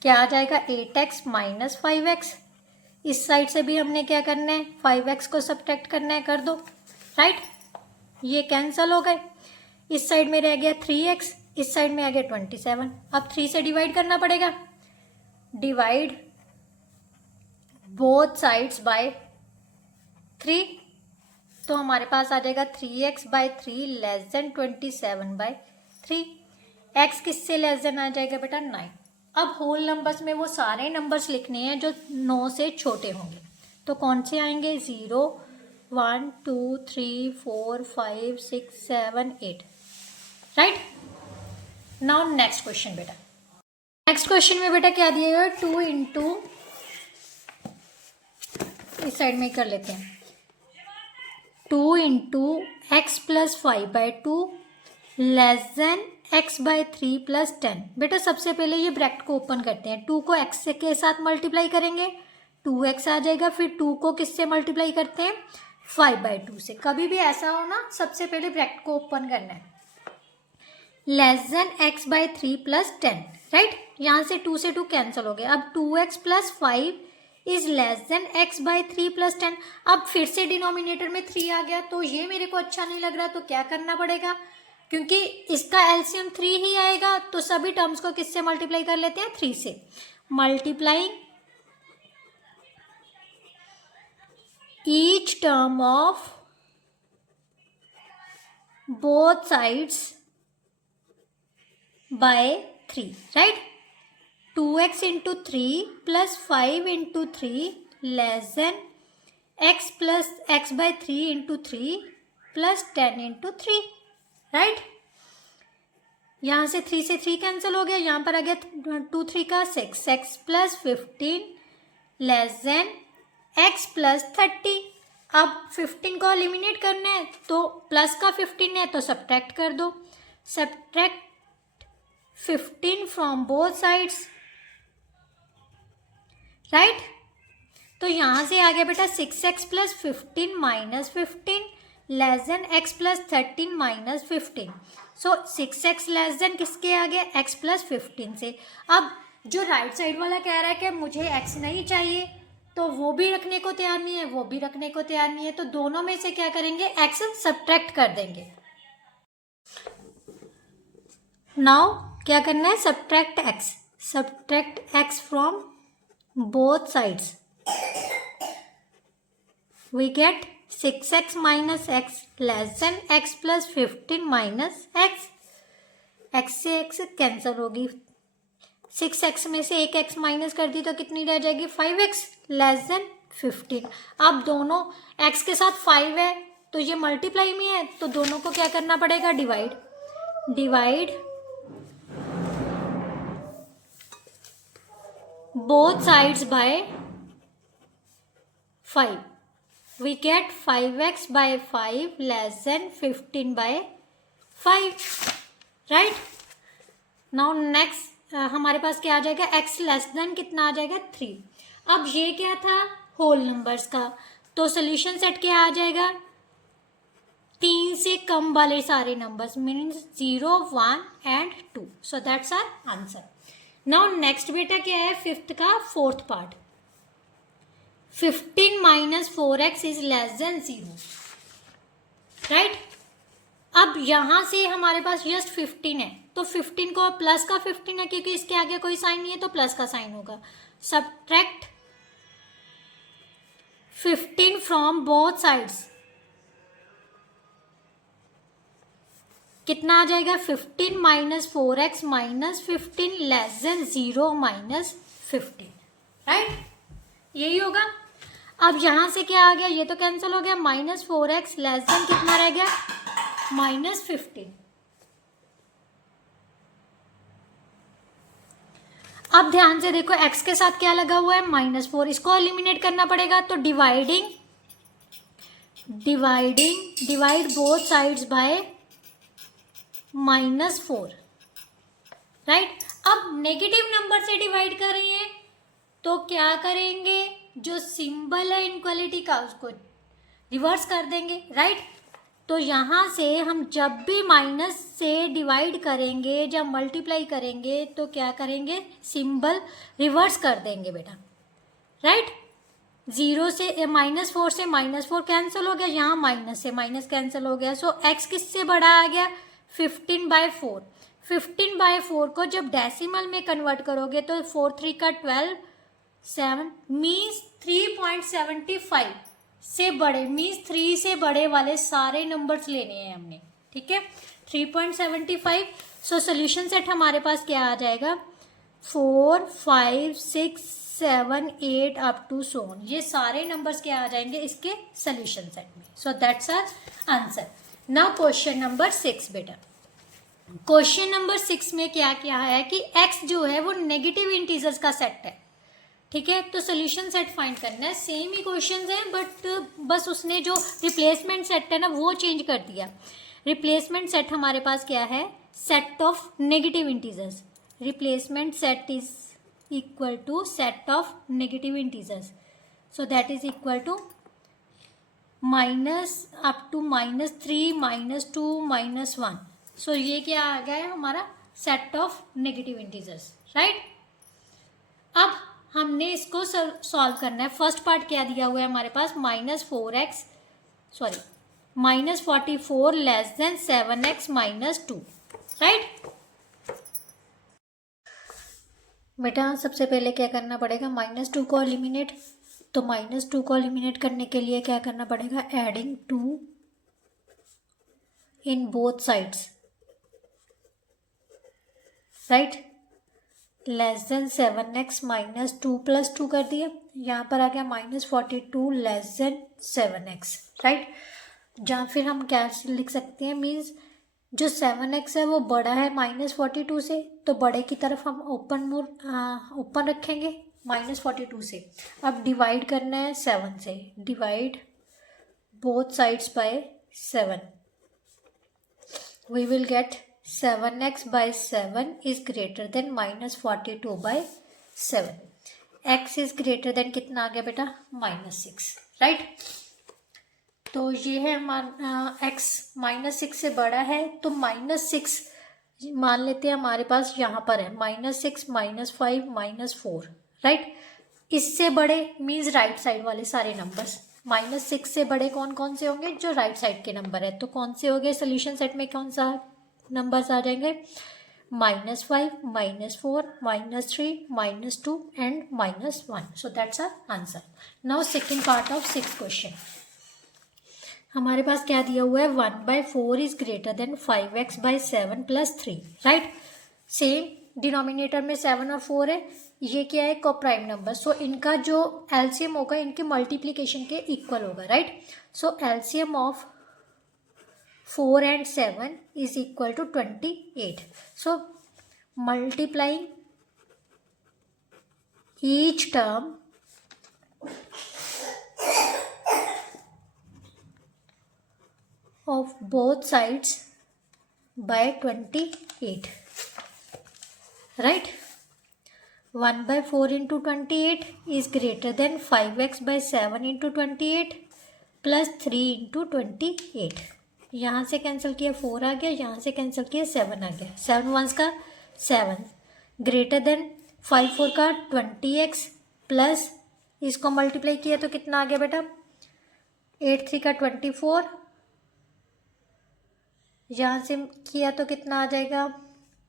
क्या आ जाएगा 8x माइनस 5x। इस साइड से भी हमने क्या करना है, 5x को सब्ट्रैक्ट करना है, कर दो, राइट। ये कैंसिल हो गए, इस साइड में रह गया 3x, इस साइड में आ गया 27। अब 3 से डिवाइड करना पड़ेगा, डिवाइड बोथ साइड्स बाय 3, तो हमारे पास आ जाएगा 3x/3 लेस देन 27/3। x किससे लेस देन आ जाएगा बेटा 9। अब होल नंबर्स में वो सारे नंबर्स लिखने हैं जो 9 से छोटे होंगे। तो कौन से आएंगे? 0 1 2 3 4 5 6 7 8। राइट। नाउ नेक्स्ट क्वेश्चन बेटा। नेक्स्ट क्वेश्चन में बेटा क्या दिया है? 2 इंटू, इस साइड में कर लेते हैं, 2 into x plus 5/2 less than x/3 plus 10। बेटा सबसे पहले ये ब्रैकेट को ओपन करते हैं। 2 को x के साथ मल्टीप्लाई करेंगे 2x आ जाएगा। फिर 2 को किससे मल्टीप्लाई करते हैं? 5/2 से। कभी भी ऐसा हो ना, सबसे पहले ब्रैकेट को ओपन करना है। Less then x/3 plus 10। Right. यहाँ से 2 से 2 कैंसिल हो गया। अब 2x plus 5 is less then x/3 plus 10। अब फिर से डिनोमिनेटर में 3 आ गया, तो ये मेरे को अच्छा नहीं लग रहा, तो क्या करना पड़ेगा? क्योंकि इसका एलसीएम 3 ही आएगा, तो सभी टर्म्स को किससे मल्टीप्लाई कर लेते हैं? 3 से। Multiplying each term of both sides by 3। Right. 2x into 3 plus 5 into 3 less than x plus x/3 into 3 plus 10 into 3। Right. यहाँ से 3 से 3 कैंसिल हो गया। यहाँ पर आ गया 2 3 का 6, x plus 15 less than x plus 30। अब 15 को एलिमिनेट करना है, तो प्लस का 15 है तो सब्ट्रैक्ट कर दो। Subtract 15 from both sides. Right. तो यहाँ से आ गया बेटा 6x plus 15 minus 15 less than x plus 13 minus 15। सो 6x लेस देन किसके आ गया? x प्लस 15 से। अब जो राइट साइड वाला कह रहा है कि मुझे x नहीं चाहिए, तो वो भी रखने को तैयार नहीं है, वो भी रखने को तैयार नहीं है, तो दोनों में से क्या करेंगे? x सब्ट्रैक्ट कर देंगे। नाउ क्या करना है? Subtract x। Subtract x from both sides. We get 6x minus x less than x plus 15 minus x। x से x कैंसिल होगी। 6x में से एक x माइनस कर दी तो कितनी रह जाएगी? 5x less than 15। अब दोनों x के साथ 5 है तो ये मल्टीप्लाई में है, तो दोनों को क्या करना पड़ेगा? Divide. Divide both sides bye 5। We get 5x by 5 less than 15 by 5। Right. Now next हमारे पास क्या आ जाएगा? x लेस देन कितना आ जाएगा? 3। अब ये क्या था? होल नंबर्स का, तो सोल्यूशन सेट क्या आ जाएगा? 3 से कम वाले सारे numbers, means 0 1 and 2। So that's our answer. Now next बेटा क्या है? फिफ्थ का fourth part. 15 minus 4x is less than 0। Right. अब यहाँ से हमारे पास जस्ट 15 है, तो 15 को प्लस का 15 है, क्योंकि इसके आगे कोई साइन नहीं है तो प्लस का साइन होगा। Subtract 15 from both sides. कितना आ जाएगा? 15 minus 4x minus 15 less than 0 minus 15। Right. यही होगा। अब यहाँ से क्या आ गया? ये तो कैंसिल हो गया। माइनस 4x लेस देन कितना रह गया? माइनस 15। अब ध्यान से देखो, x के साथ क्या लगा हुआ है? -4। इसको एलिमिनेट करना पड़ेगा, तो divide both sides bye -4। Right. अब नेगेटिव नंबर से डिवाइड कर रही हैं, तो क्या करेंगे? जो सिंबल है इनक्वालिटी का उसको रिवर्स कर देंगे। राइट। तो यहाँ से हम जब भी माइनस से डिवाइड करेंगे, जब मल्टीप्लाई करेंगे, तो क्या करेंगे? सिंबल रिवर्स कर देंगे बेटा। राइट। 0 से -4 से -4 कैंसिल हो गया, यहाँ माइनस से माइनस कैंसिल हो गया। सो x किससे बड़ा आ गया? 15/4। 15/4 को जब डेसिमल में कन्वर्ट करोगे तो 4 3 का 12 7 मीन्स 3.75। से बड़े मीन्स 3 से बड़े वाले सारे नंबर्स लेने हैं हमने, ठीक है। 3.75। सो सोल्यूशन सेट हमारे पास क्या आ जाएगा, 4, 5, 6, 7, 8 अप टू सो ऑन। ये सारे नंबर्स क्या आ जाएंगे इसके सोल्यूशन सेट में। So that's our answer. Now question number 6 बेटा। क्वेश्चन नंबर 6 में क्या क्या है कि x जो है वो नेगेटिव इंटीजर्स का सेट है, ठीक है। तो सोल्यूशन सेट फाइंड करना है। सेम ही क्वेश्चन है बट बस उसने जो रिप्लेसमेंट सेट है ना वो चेंज कर दिया। रिप्लेसमेंट सेट हमारे पास क्या है, set of negative integers. Replacement set is equal to set of negative integers. So that is equal to minus up to -3, -2, -1। So ये क्या आ गया है हमारा set of negative integers, right. अब हमने इसको सॉल्व करना है। फर्स्ट पार्ट क्या दिया हुआ है हमारे पास, -44 लेस देन 7x -2, राइट। बेटा सबसे पहले क्या करना पड़ेगा, -2 को एलिमिनेट। तो -2 को एलिमिनेट करने के लिए क्या करना पड़ेगा, एडिंग 2 इन both sides, right. Less then 7x -2 + 2 कर दिया। यहाँ पर आ गया -42 लेस देन 7x, राइट। जहाँ फिर हम क्या लिख सकते हैं, मीन्स जो 7x है वो बड़ा है -42 से, तो बड़े की तरफ हम ओपन रखेंगे -42 से। अब डिवाइड करना है 7 से, divide both sides by 7, we will get 7x by 7 is greater than -42 by 7. x is greater than कितना आ गया बेटा, -6, राइट। तो ये है हमारा x -6 से बड़ा है, तो -6 मान लेते हैं हमारे पास यहाँ पर है, -6, -5, -4, राइट। इससे बड़े मीन्स राइट साइड वाले सारे नंबर्स। -6 से बड़े कौन कौन से होंगे, जो राइट साइड के नंबर है। तो कौन से हो गए सोल्यूशन सेट में, कौन सा नंबर्स आ जाएंगे, -5, -4, -3, -2 and -1। So that's our answer. Now second part of 6th question. हमारे पास क्या दिया हुआ है, 1/4 is greater than 5x by 7 + 3, right. Same denominator में 7 और 4 है, ये क्या है, कोप्राइम नंबर। सो इनका जो एलसीएम होगा इनके मल्टीप्लीकेशन के इक्वल होगा, right. So LCM of 4 and 7 is equal to 28. So multiplying each term of both sides by 28, right. 1/4 into 28 is greater than 5x by 7 into 28 plus 3 into 28। यहाँ से कैंसिल किया 4 आ गया, यहाँ से कैंसिल किया 7 आ गया। 7 1s का 7 ग्रेटर देन 5 4 का 20x प्लस इसको मल्टीप्लाई किया तो कितना आ गया बेटा, 8 3 का 24, यहाँ से किया तो कितना आ जाएगा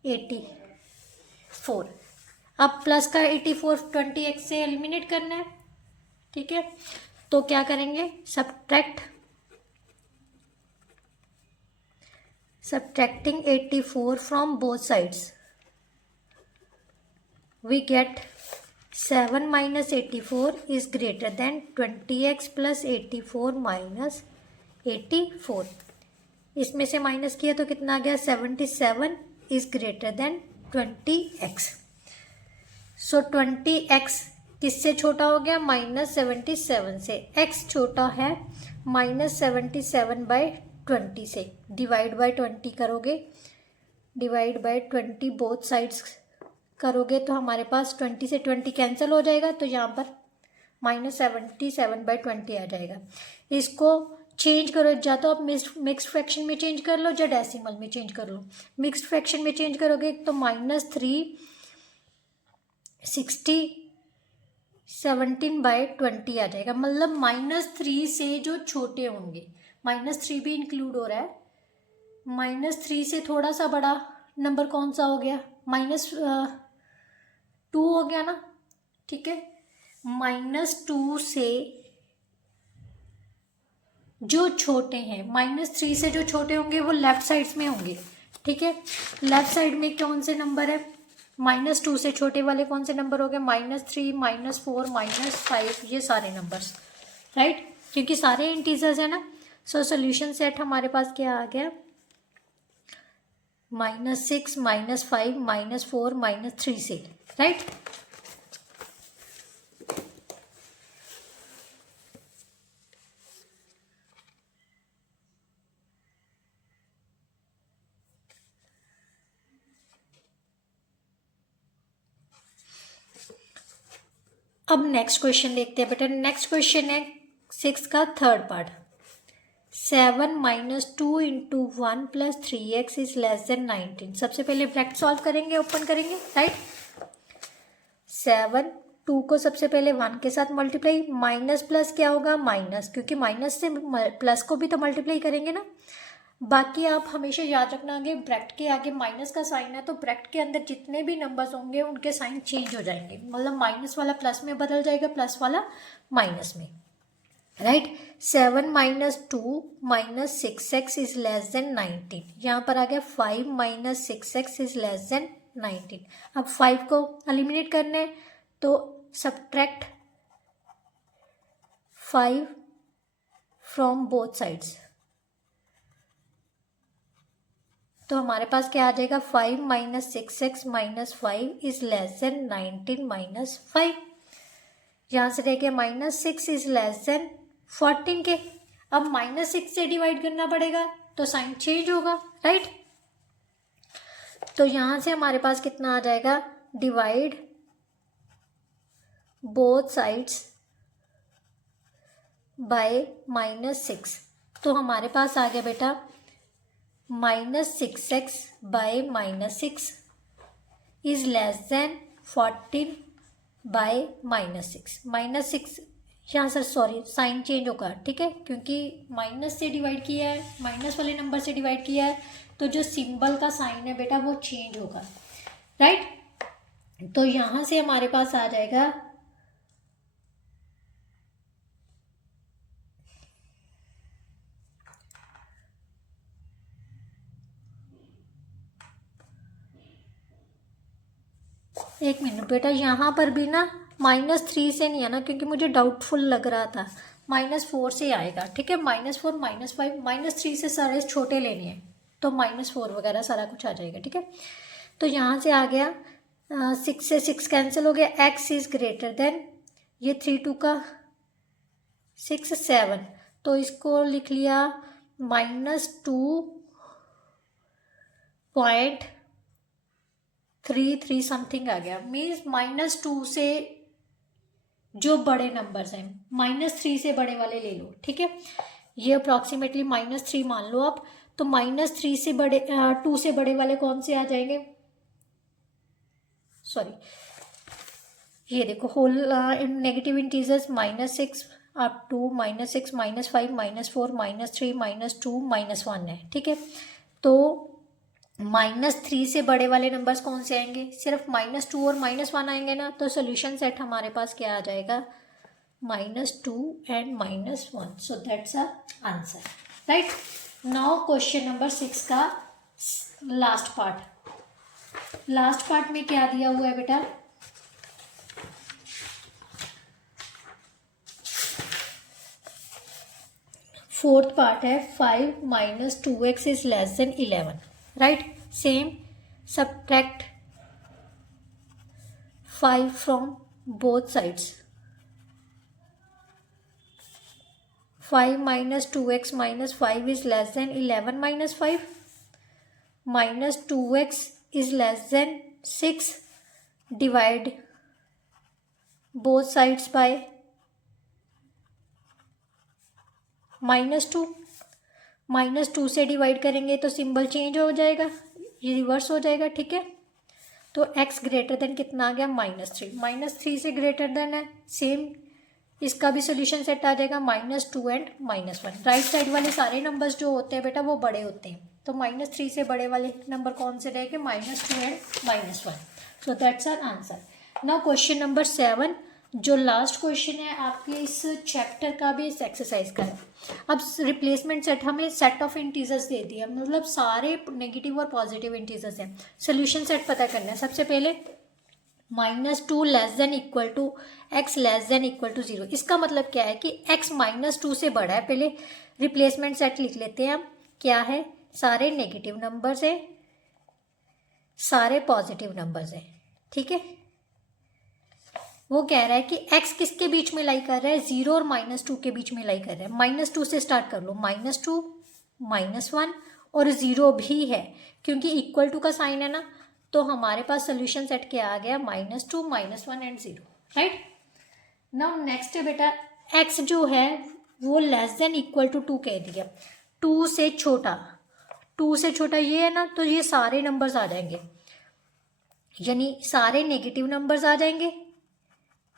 84। अब प्लस का 84 20x से एलिमिनेट करना है, ठीक है। तो क्या करेंगे, subtracting 84 from both sides, we get 7 minus 84 is greater than 20x plus 84 minus 84। इसमें से माइनस किया तो कितना आ गया, 77 is greater than 20x। So 20x किससे छोटा हो गया, -77 से। x छोटा है -77/20 से। डिवाइड बाय 20 करोगे, डिवाइड बाय 20 बोथ साइड्स करोगे तो हमारे पास 20 से 20 कैंसिल हो जाएगा, तो यहाँ पर -77/20 आ जाएगा। इसको चेंज करो, या तो आप मिक्स्ड फ्रैक्शन में चेंज कर लो या डेसिमल में चेंज कर लो। मिक्स्ड फ्रैक्शन में चेंज करोगे तो -3/17/20 आ जाएगा। मतलब -3 से जो छोटे होंगे, -3 भी इंक्लूड हो रहा है। -3 से थोड़ा सा बड़ा नंबर कौन सा हो गया, -2 हो गया ना, ठीक है। -2 से जो छोटे हैं, -3 से जो छोटे होंगे वो लेफ्ट साइड्स में होंगे, ठीक है। लेफ्ट साइड में कौन से नंबर है, -2 से छोटे वाले कौन से नंबर हो गए, -3, -4, -5, ये सारे नंबर्स, राइट, क्योंकि सारे इंटीजर्स है ना। सो सोल्यूशन सेट हमारे पास क्या आ गया, -6, -5, -4, -3 से, राइट। अब नेक्स्ट क्वेश्चन देखते हैं बेटा। नेक्स्ट क्वेश्चन है 6 का third part. 7 - 2 × 1 + 3x is less then 19। सबसे पहले ब्रैकेट सॉल्व करेंगे, ओपन करेंगे, राइट। 7, 2 को सबसे पहले 1 के साथ मल्टीप्लाई, माइनस प्लस क्या होगा, माइनस, क्योंकि माइनस से प्लस को भी तो मल्टीप्लाई करेंगे ना। बाकी आप हमेशा याद रखना, आगे ब्रैकेट के आगे माइनस का साइन है तो ब्रैकेट के अंदर जितने भी नंबर्स होंगे उनके साइन चेंज हो जाएंगे, मतलब माइनस वाला प्लस में बदल जाएगा, प्लस वाला माइनस में, right. 7 - 2 - 6x is less then 19। यहाँ पर आ गया 5 - 6x इज लेस देन 19। अब 5 को एलिमिनेट करना है तो सब्ट्रैक्ट 5 फ्रॉम बोथ साइड्स, तो हमारे पास क्या आ जाएगा, 5 - 6x - 5 इज लेस देन 19 - 5। यहाँ से रह गया -6 इज लेस देन 14 के। अब -6 से डिवाइड करना पड़ेगा तो साइन चेंज होगा, राइट। तो यहाँ से हमारे पास कितना आ जाएगा, डिवाइड बोथ साइड्स बाय -6। तो हमारे पास आ गया बेटा -6x by -6 is less than 14 by -6। -6 यहाँ सर सॉरी साइन चेंज होगा, ठीक है, क्योंकि माइनस से डिवाइड किया है, माइनस वाले नंबर से डिवाइड किया है, तो जो सिंबल का साइन है बेटा वो चेंज होगा, राइट। तो यहाँ से हमारे पास आ जाएगा एक मिनट बेटा, यहाँ पर भी ना -3 से नहीं है ना, क्योंकि मुझे डाउटफुल लग रहा था, -4 से आएगा, ठीक है। -4, -5, -3 से सारे छोटे लेने हैं तो -4 वगैरह सारा कुछ आ जाएगा, ठीक है। तो यहाँ से आ गया 6 से 6 कैंसिल हो गया, x इज ग्रेटर देन, ये 3 2 का 6 7, तो इसको लिख लिया -2.33 समथिंग आ गया। मीन्स -2 से जो बड़े नंबर्स हैं, -3 से बड़े वाले ले लो, ठीक है। ये अप्रॉक्सीमेटली -3 मान लो आप, तो -3 से बड़े 2 से बड़े वाले कौन से आ जाएंगे, सॉरी ये देखो whole negative integers, -6 up to -6 -5 -4 -3 -2 -1 है, ठीक है। तो -3 से बड़े वाले नंबर्स कौन से आएंगे, सिर्फ -2 और -1 आएंगे ना। तो सोल्यूशन सेट हमारे पास क्या आ जाएगा, -2 and -1। So that's a answer, right. Now question number 6 का लास्ट पार्ट में क्या दिया हुआ है बेटा, फोर्थ पार्ट है 5 - 2x is less then 11, right. Same subtract 5 from both sides, 5 - 2x - 5 is less then 11 - 5, -2x is less then 6, divide both sides by -2। -2 से डिवाइड करेंगे तो सिंबल चेंज हो जाएगा, ये रिवर्स हो जाएगा, ठीक है। तो x ग्रेटर देन कितना आ गया, -3। -3 से ग्रेटर देन है, सेम इसका भी सोल्यूशन सेट आ जाएगा, -2 एंड -1। राइट साइड वाले सारे नंबर्स जो होते हैं बेटा वो बड़े होते हैं, तो -3 से बड़े वाले नंबर कौन से रहेंगे, -2 and -1। So that's our answer. Now question number 7 जो लास्ट क्वेश्चन है आपके इस चैप्टर का भी, इस एक्सरसाइज का है। अब रिप्लेसमेंट सेट हमें सेट ऑफ इंटीजर्स दे दिया, मतलब सारे नेगेटिव और पॉजिटिव इंटीजर्स हैं। सोल्यूशन सेट पता करना है। सबसे पहले -2 less than equal to x less than equal to 0। इसका मतलब क्या है कि x -2 से बड़ा है। पहले रिप्लेसमेंट सेट लिख लेते हैं हम। क्या है? सारे नेगेटिव नंबर्स हैं, सारे पॉजिटिव नंबर्स हैं, ठीक है। वो कह रहा है कि x किसके बीच में लाई कर रहा है? 0 और -2 के बीच में लाई कर रहा है। -2 से स्टार्ट कर लो, -2 -1 और 0 भी है, क्योंकि इक्वल टू का साइन है ना, तो हमारे पास सोल्यूशन सेट क्या आ गया? -2 -1 एंड 0, राइट। नाउ नेक्स्ट है बेटा, x जो है वो लेस देन इक्वल टू 2 कह दिया। 2 से छोटा, 2 से छोटा ये है ना, तो ये सारे नंबर्स आ जाएंगे, यानी सारे नेगेटिव नंबर्स आ जाएंगे,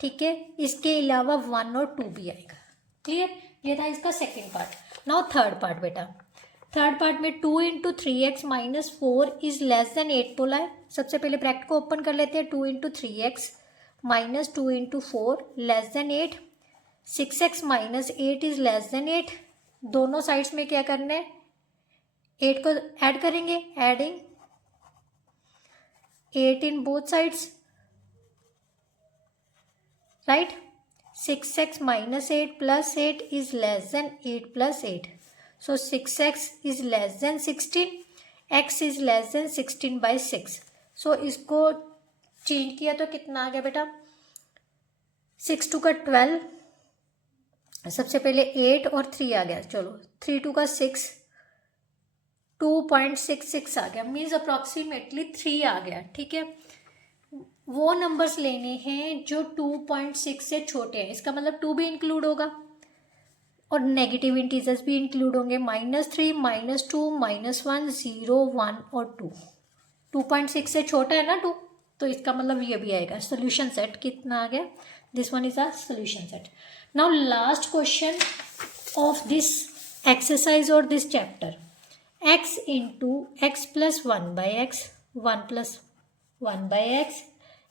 ठीक है। इसके अलावा 1 और 2 भी आएगा। क्लियर? ये था इसका second part. Now third part बेटा, थर्ड पार्ट में 2 × 3x - 4 इज लेस देन 8 बोला है। सबसे पहले ब्रैकेट को ओपन कर लेते हैं। 2 × 3x - 2 × 4 less than 8। 6x - 8 is less than 8। दोनों साइड्स में क्या करना है? 8 को ऐड करेंगे, adding 8 in both sides, right. 6x - 8 + 8 is less than 8 + 8. So 6x is less than 16, x is less than 16/6. So इसको चेंज किया तो कितना आ गया बेटा? 6 2 का 12, सबसे पहले 8 और 3 आ गया। चलो 3 2 का 6, 2.66 आ गया, मीन्स अप्रॉक्सीमेटली 3 आ गया, ठीक है। वो नंबर्स लेने हैं जो 2.6 से छोटे हैं। इसका मतलब 2 भी इंक्लूड होगा और नेगेटिव इंटीजर्स भी इंक्लूड होंगे। -3 -2 -1 0 1 और 2। 2.6 से छोटा है ना 2, तो इसका मतलब ये भी आएगा। सोल्यूशन सेट कितना आ गया? This one is a solution set. Now last question of this exercise और this chapter, x × x + 1/x 1 + 1/x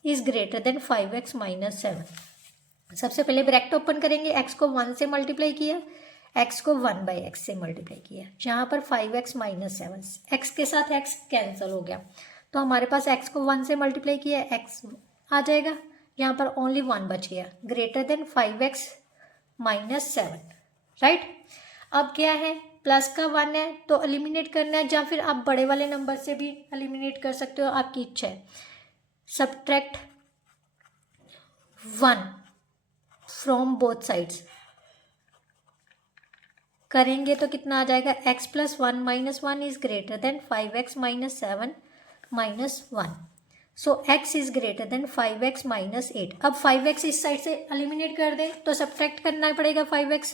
is greater than 5x - 7। सबसे पहले ब्रैकेट ओपन करेंगे, x को 1 से मल्टीप्लाई किया, x को 1/x से मल्टीप्लाई किया, यहाँ पर 5x - 7, x के साथ x कैंसिल हो गया, तो हमारे पास x को 1 से मल्टीप्लाई किया, x आ जाएगा, यहाँ पर ओनली 1 बच गया, ग्रेटर देन 5x - 7, राइट। अब क्या है? प्लस का 1 है तो एलिमिनेट करना है, या फिर आप बड़े वाले नंबर से भी एलिमिनेट कर सकते हो, आपकी इच्छा है। सब्ट्रैक्ट 1 फ्रॉम बोथ साइड्स करेंगे तो कितना आ जाएगा? x + 1 - 1 is greater than 5x - 7 - 1। So x is greater than 5x - 8। अब 5x इस साइड से एलिमिनेट कर दें तो सब्ट्रैक्ट करना पड़ेगा 5x।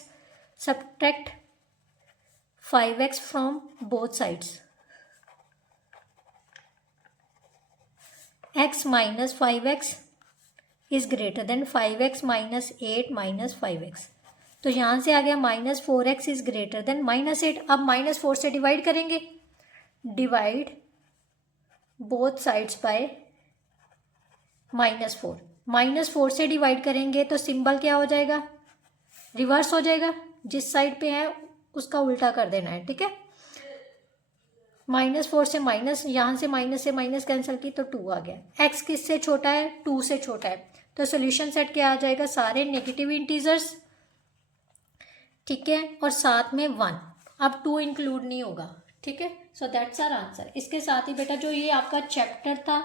Subtract 5x from both sides, x - 5x is greater than 5x - 8 - 5x। तो यहाँ से आ गया -4x इज ग्रेटर देन -8। अब -4 से डिवाइड करेंगे, डिवाइड बोथ साइड्स बाय -4। -4 से डिवाइड करेंगे तो सिंबल क्या हो जाएगा? रिवर्स हो जाएगा, जिस साइड पे है उसका उल्टा कर देना है, ठीक है। -4 से माइनस, यहाँ से माइनस कैंसिल की तो 2 आ गया। x किससे छोटा है? 2 से छोटा है, तो सोल्यूशन सेट क्या आ जाएगा? सारे नेगेटिव इंटीजर्स, ठीक है, और साथ में 1। अब 2 इंक्लूड नहीं होगा, ठीक है। So that's our answer. इसके साथ ही बेटा जो ये आपका चैप्टर था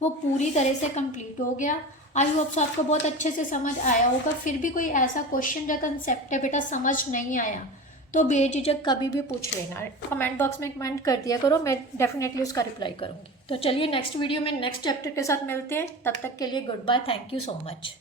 वो पूरी तरह से कंप्लीट हो गया। आई होप आपको बहुत अच्छे से समझ आया होगा। फिर भी कोई ऐसा क्वेश्चन या कंसेप्ट है बेटा समझ नहीं आया तो बेझिझक कभी भी पूछ लेना, कमेंट बॉक्स में कमेंट कर दिया करो, मैं डेफिनेटली उसका रिप्लाई करूँगी। तो चलिए नेक्स्ट वीडियो में नेक्स्ट चैप्टर के साथ मिलते हैं, तब तक के लिए goodbye, thank you so much.